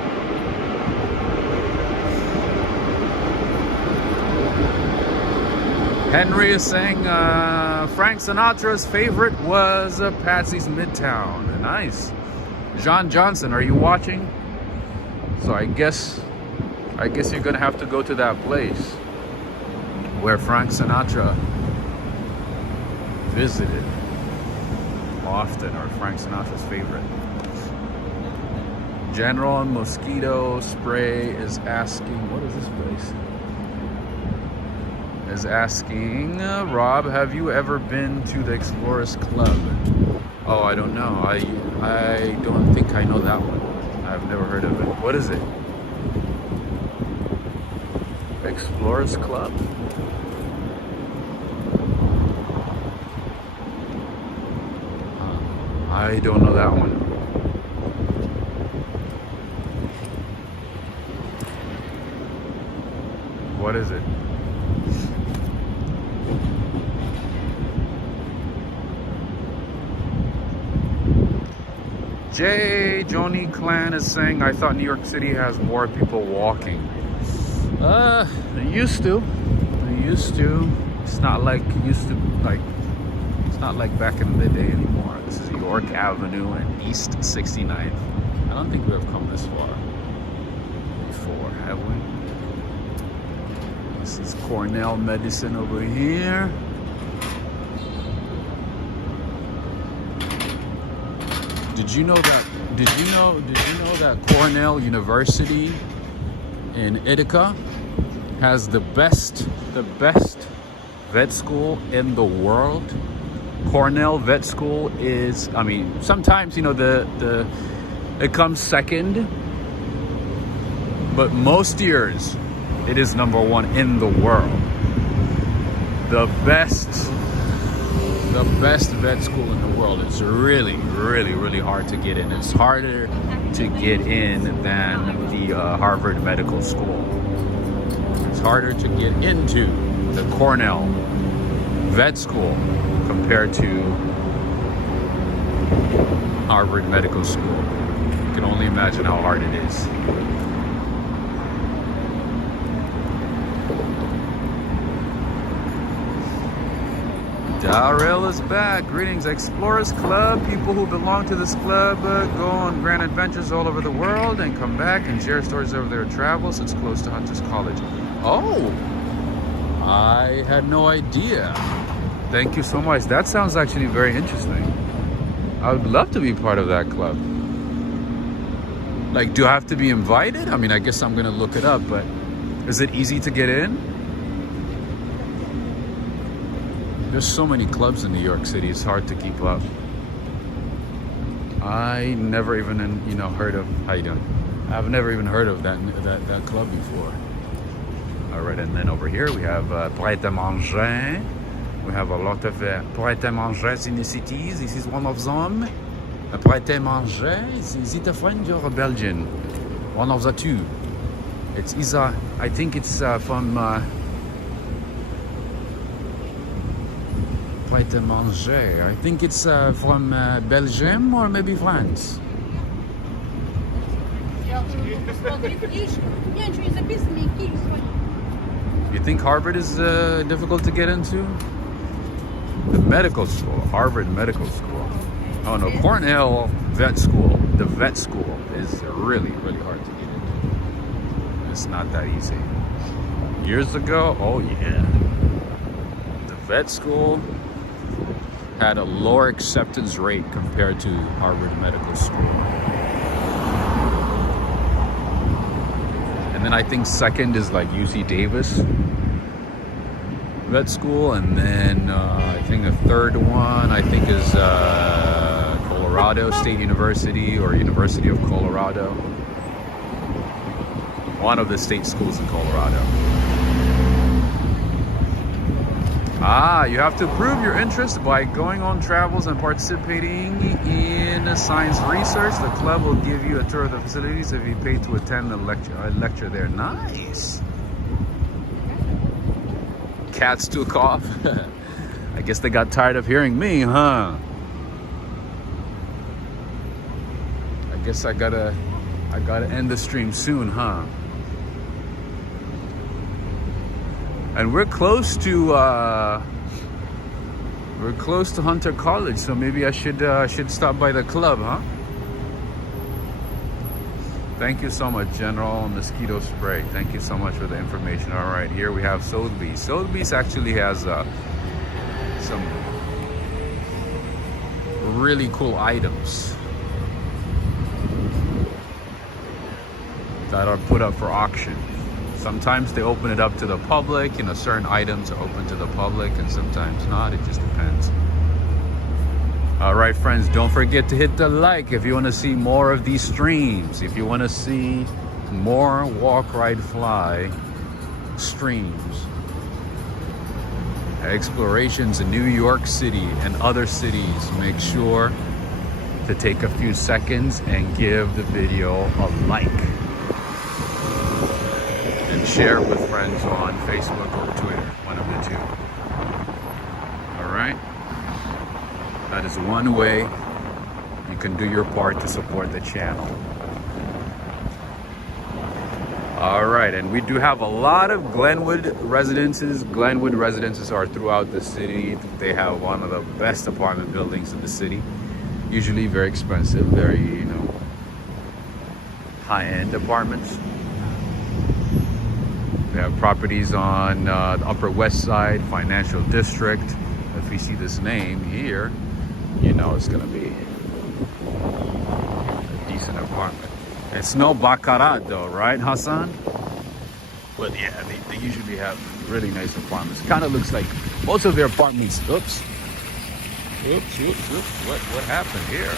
Henry is saying Frank Sinatra's favorite was Patsy's Midtown. Nice. John Johnson, are you watching? So I guess you're gonna have to go to that place where Frank Sinatra visited often, or Frank Sinatra's favorite. General Mosquito Spray is asking, what is this place? Is asking, Rob, have you ever been to the Explorers Club? Oh, I don't know. I don't think I know that one. I've never heard of it. What is it? Explorers Club? I don't know that one. What is it? Joni Clan is saying, I thought New York City has more people walking. They used to. It's not like it used to, like, it's not like back in the day anymore. This is York Avenue and East 69th. I don't think we have come this far before, have we? This is Cornell Medicine over here. Did you know that Cornell University in Ithaca has the best vet school in the world? Cornell Vet School is, I mean, sometimes, you know, it comes second, but most years it is number one in the world. The best vet school in the world. It's really hard to get in. It's harder to get in than the Harvard Medical School. It's harder to get into the Cornell Vet School compared to Harvard Medical School. You can only imagine how hard it is. Darrell is back. Greetings, Explorers Club. People who belong to this club go on grand adventures all over the world and come back and share stories of their travels. It's close to Hunter's College. Oh, I had no idea. Thank you so much. That sounds actually very interesting. I would love to be part of that club. Like, do I have to be invited? I mean, I guess I'm gonna look it up, but is it easy to get in? There's so many clubs in New York City, it's hard to keep up. I never even, heard of, how you doing? I've never even heard of that club before. All right, and then over here we have Prêt-à-Manger. We have a lot of Prêt-à-Manger in the cities. This is one of them. Prêt-à-Manger. Is it a French or a Belgian? One of the two. It's either, I think it's from Prêt-à-Manger. I think it's from Belgium or maybe France. You think Harvard is difficult to get into? The medical school, Harvard Medical School. Oh no, Cornell Vet School. The vet school is really hard to get into. It's not that easy. Years ago, oh yeah. The vet school had a lower acceptance rate compared to Harvard Medical School. then I think second is like UC Davis vet school, and then I think the third one I think is Colorado State University or University of Colorado, one of the state schools in Colorado. You have to prove your interest by going on travels and participating in science research. The club will give you a tour of the facilities if you pay to attend a lecture there. Nice. Cats took off. I guess they got tired of hearing me, huh? I guess I gotta end the stream soon, huh? And we're close to Hunter College, so maybe I should stop by the club, huh? Thank you so much, General Mosquito Spray. Thank you so much for the information. All right, here we have Sotheby's. Sotheby's actually has some really cool items that are put up for auction. Sometimes they open it up to the public, certain items are open to the public, and sometimes not. It just depends. All right, friends, don't forget to hit the like if you want to see more of these streams. If you want to see more Walk, Ride, Fly streams, explorations in New York City and other cities, make sure to take a few seconds and give the video a like. Share with friends on Facebook or Twitter, one of the two. All right? That is one way you can do your part to support the channel. All right, and we do have a lot of Glenwood residences. Glenwood residences are throughout the city. They have one of the best apartment buildings in the city. Usually very expensive, very, high-end apartments. We have properties on the Upper West Side, Financial District. If you see this name here, it's gonna be a decent apartment. It's no baccarat though, right, Hassan? But yeah, they usually have really nice apartments. Kind of looks like most of their apartments. Oops. What happened here?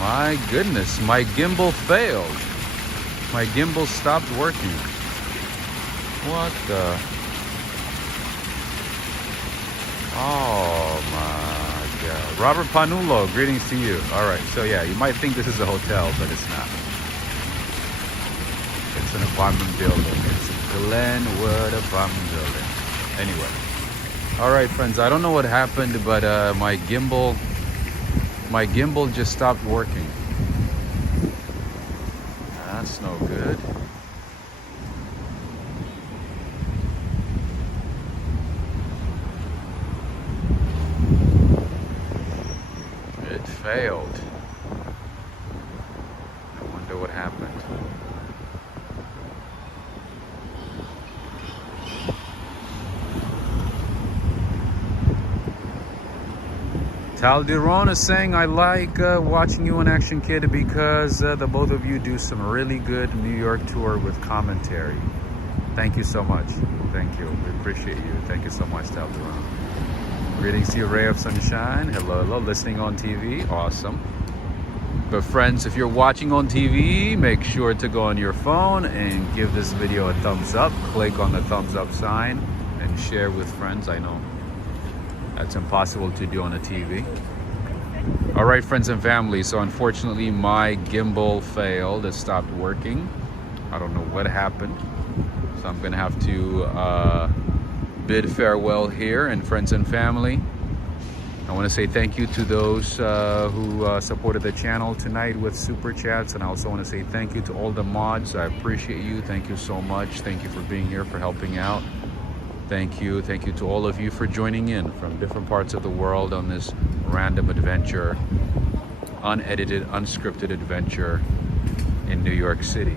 My goodness, my gimbal failed. My gimbal stopped working. What the? Oh my God. Robert Panulo, greetings to you. All right, so yeah, you might think this is a hotel, but it's not. It's an apartment building. It's a Glenwood apartment building. Anyway. All right, friends, I don't know what happened, but my gimbal just stopped working. That's no good. It failed. I wonder what happened. Taldiron is saying, I like watching you on Action Kid because the both of you do some really good New York tour with commentary. Thank you so much. Thank you. We appreciate you. Thank you so much, Taldiron. Greetings to you, Ray of Sunshine. Hello. Listening on TV. Awesome. But friends, if you're watching on TV, make sure to go on your phone and give this video a thumbs up. Click on the thumbs up sign and share with friends. I know that's impossible to do on a TV. All right, friends and family. So unfortunately, my gimbal failed. It stopped working. I don't know what happened. So I'm gonna have to bid farewell here. And friends and family, I want to say thank you to those who supported the channel tonight with super chats. And I also want to say thank you to all the mods. I appreciate you. Thank you so much. Thank you for being here, for helping out. Thank you to all of you for joining in from different parts of the world on this random adventure, unedited, unscripted adventure in New York City.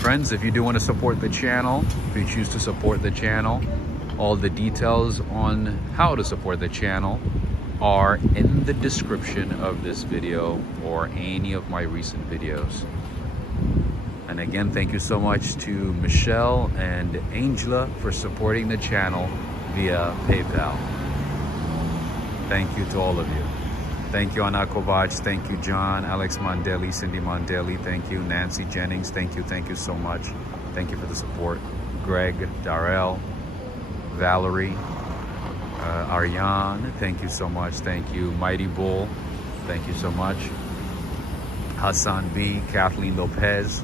Friends, if you do want to support the channel, if you choose to support the channel, all the details on how to support the channel are in the description of this video or any of my recent videos. And again, thank you so much to Michelle and Angela for supporting the channel via PayPal. Thank you to all of you. Thank you, Anna Kovac. Thank you, John, Alex Mondeli, Cindy Mondeli. Thank you, Nancy Jennings. Thank you so much. Thank you for the support. Greg, Darrell, Valerie, Aryan, thank you so much. Thank you, Mighty Bull. Thank you so much. Hassan B, Kathleen Lopez.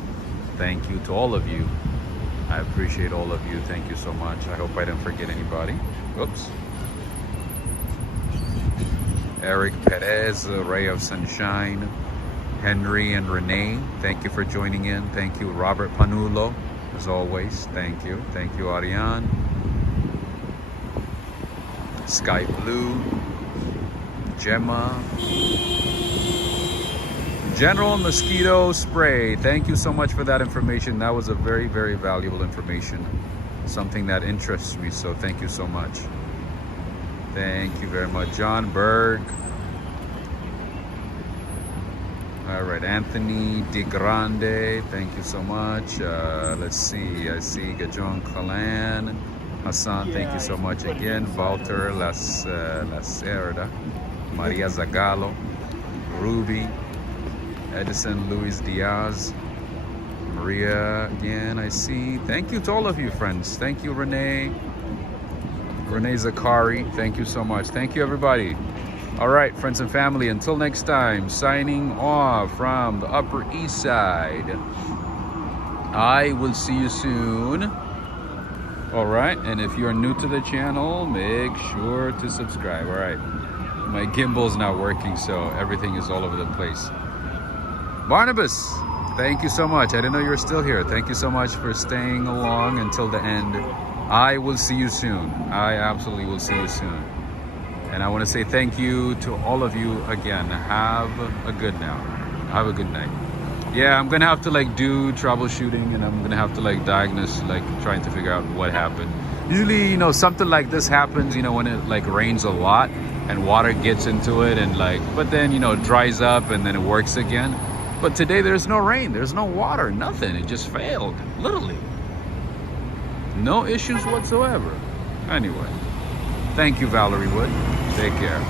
Thank you to all of you. I appreciate all of you. Thank you so much. I hope I didn't forget anybody. Oops. Eric Perez, Ray of Sunshine, Henry and Renee, thank you for joining in. Thank you, Robert Panulo, as always. Thank you. Thank you, Ariane. Sky Blue, Gemma, General Mosquito Spray. Thank you so much for that information. That was a very, very valuable information. Something that interests me, so thank you so much. Thank you very much. John Berg. All right, Anthony DeGrande, thank you so much. Let's see, I see Gajon Kalan. Hassan, thank you so much again. Walter Lacerda, Maria Zagallo, Ruby, Edison Luis Diaz, Maria again, I see. Thank you to all of you, friends. Thank you, Renee Zakari, thank you so much. Thank you, everybody. All right, friends and family, until next time, signing off from the Upper East Side. I will see you soon. All right, and if you're new to the channel, make sure to subscribe. All right, my gimbal's not working, so everything is all over the place. Barnabas, thank you so much. I didn't know you were still here. Thank you so much for staying along until the end. I will see you soon. I absolutely will see you soon. And I want to say thank you to all of you again. Have a good night. Yeah, I'm gonna have to like do troubleshooting, and I'm gonna have to like diagnose, like trying to figure out what happened. Usually, you know, something like this happens, you know, when it like rains a lot and water gets into it, and like, but then, you know, it dries up and then it works again. But today there's no rain, there's no water, nothing. It just failed, literally. No issues whatsoever. Anyway, thank you, Valerie Wood. Take care.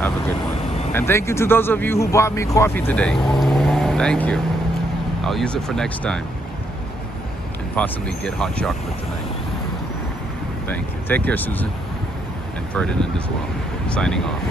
Have a good one. And thank you to those of you who bought me coffee today. Thank you. I'll use it for next time. And possibly get hot chocolate tonight. Thank you. Take care, Susan. And Ferdinand as well. Signing off.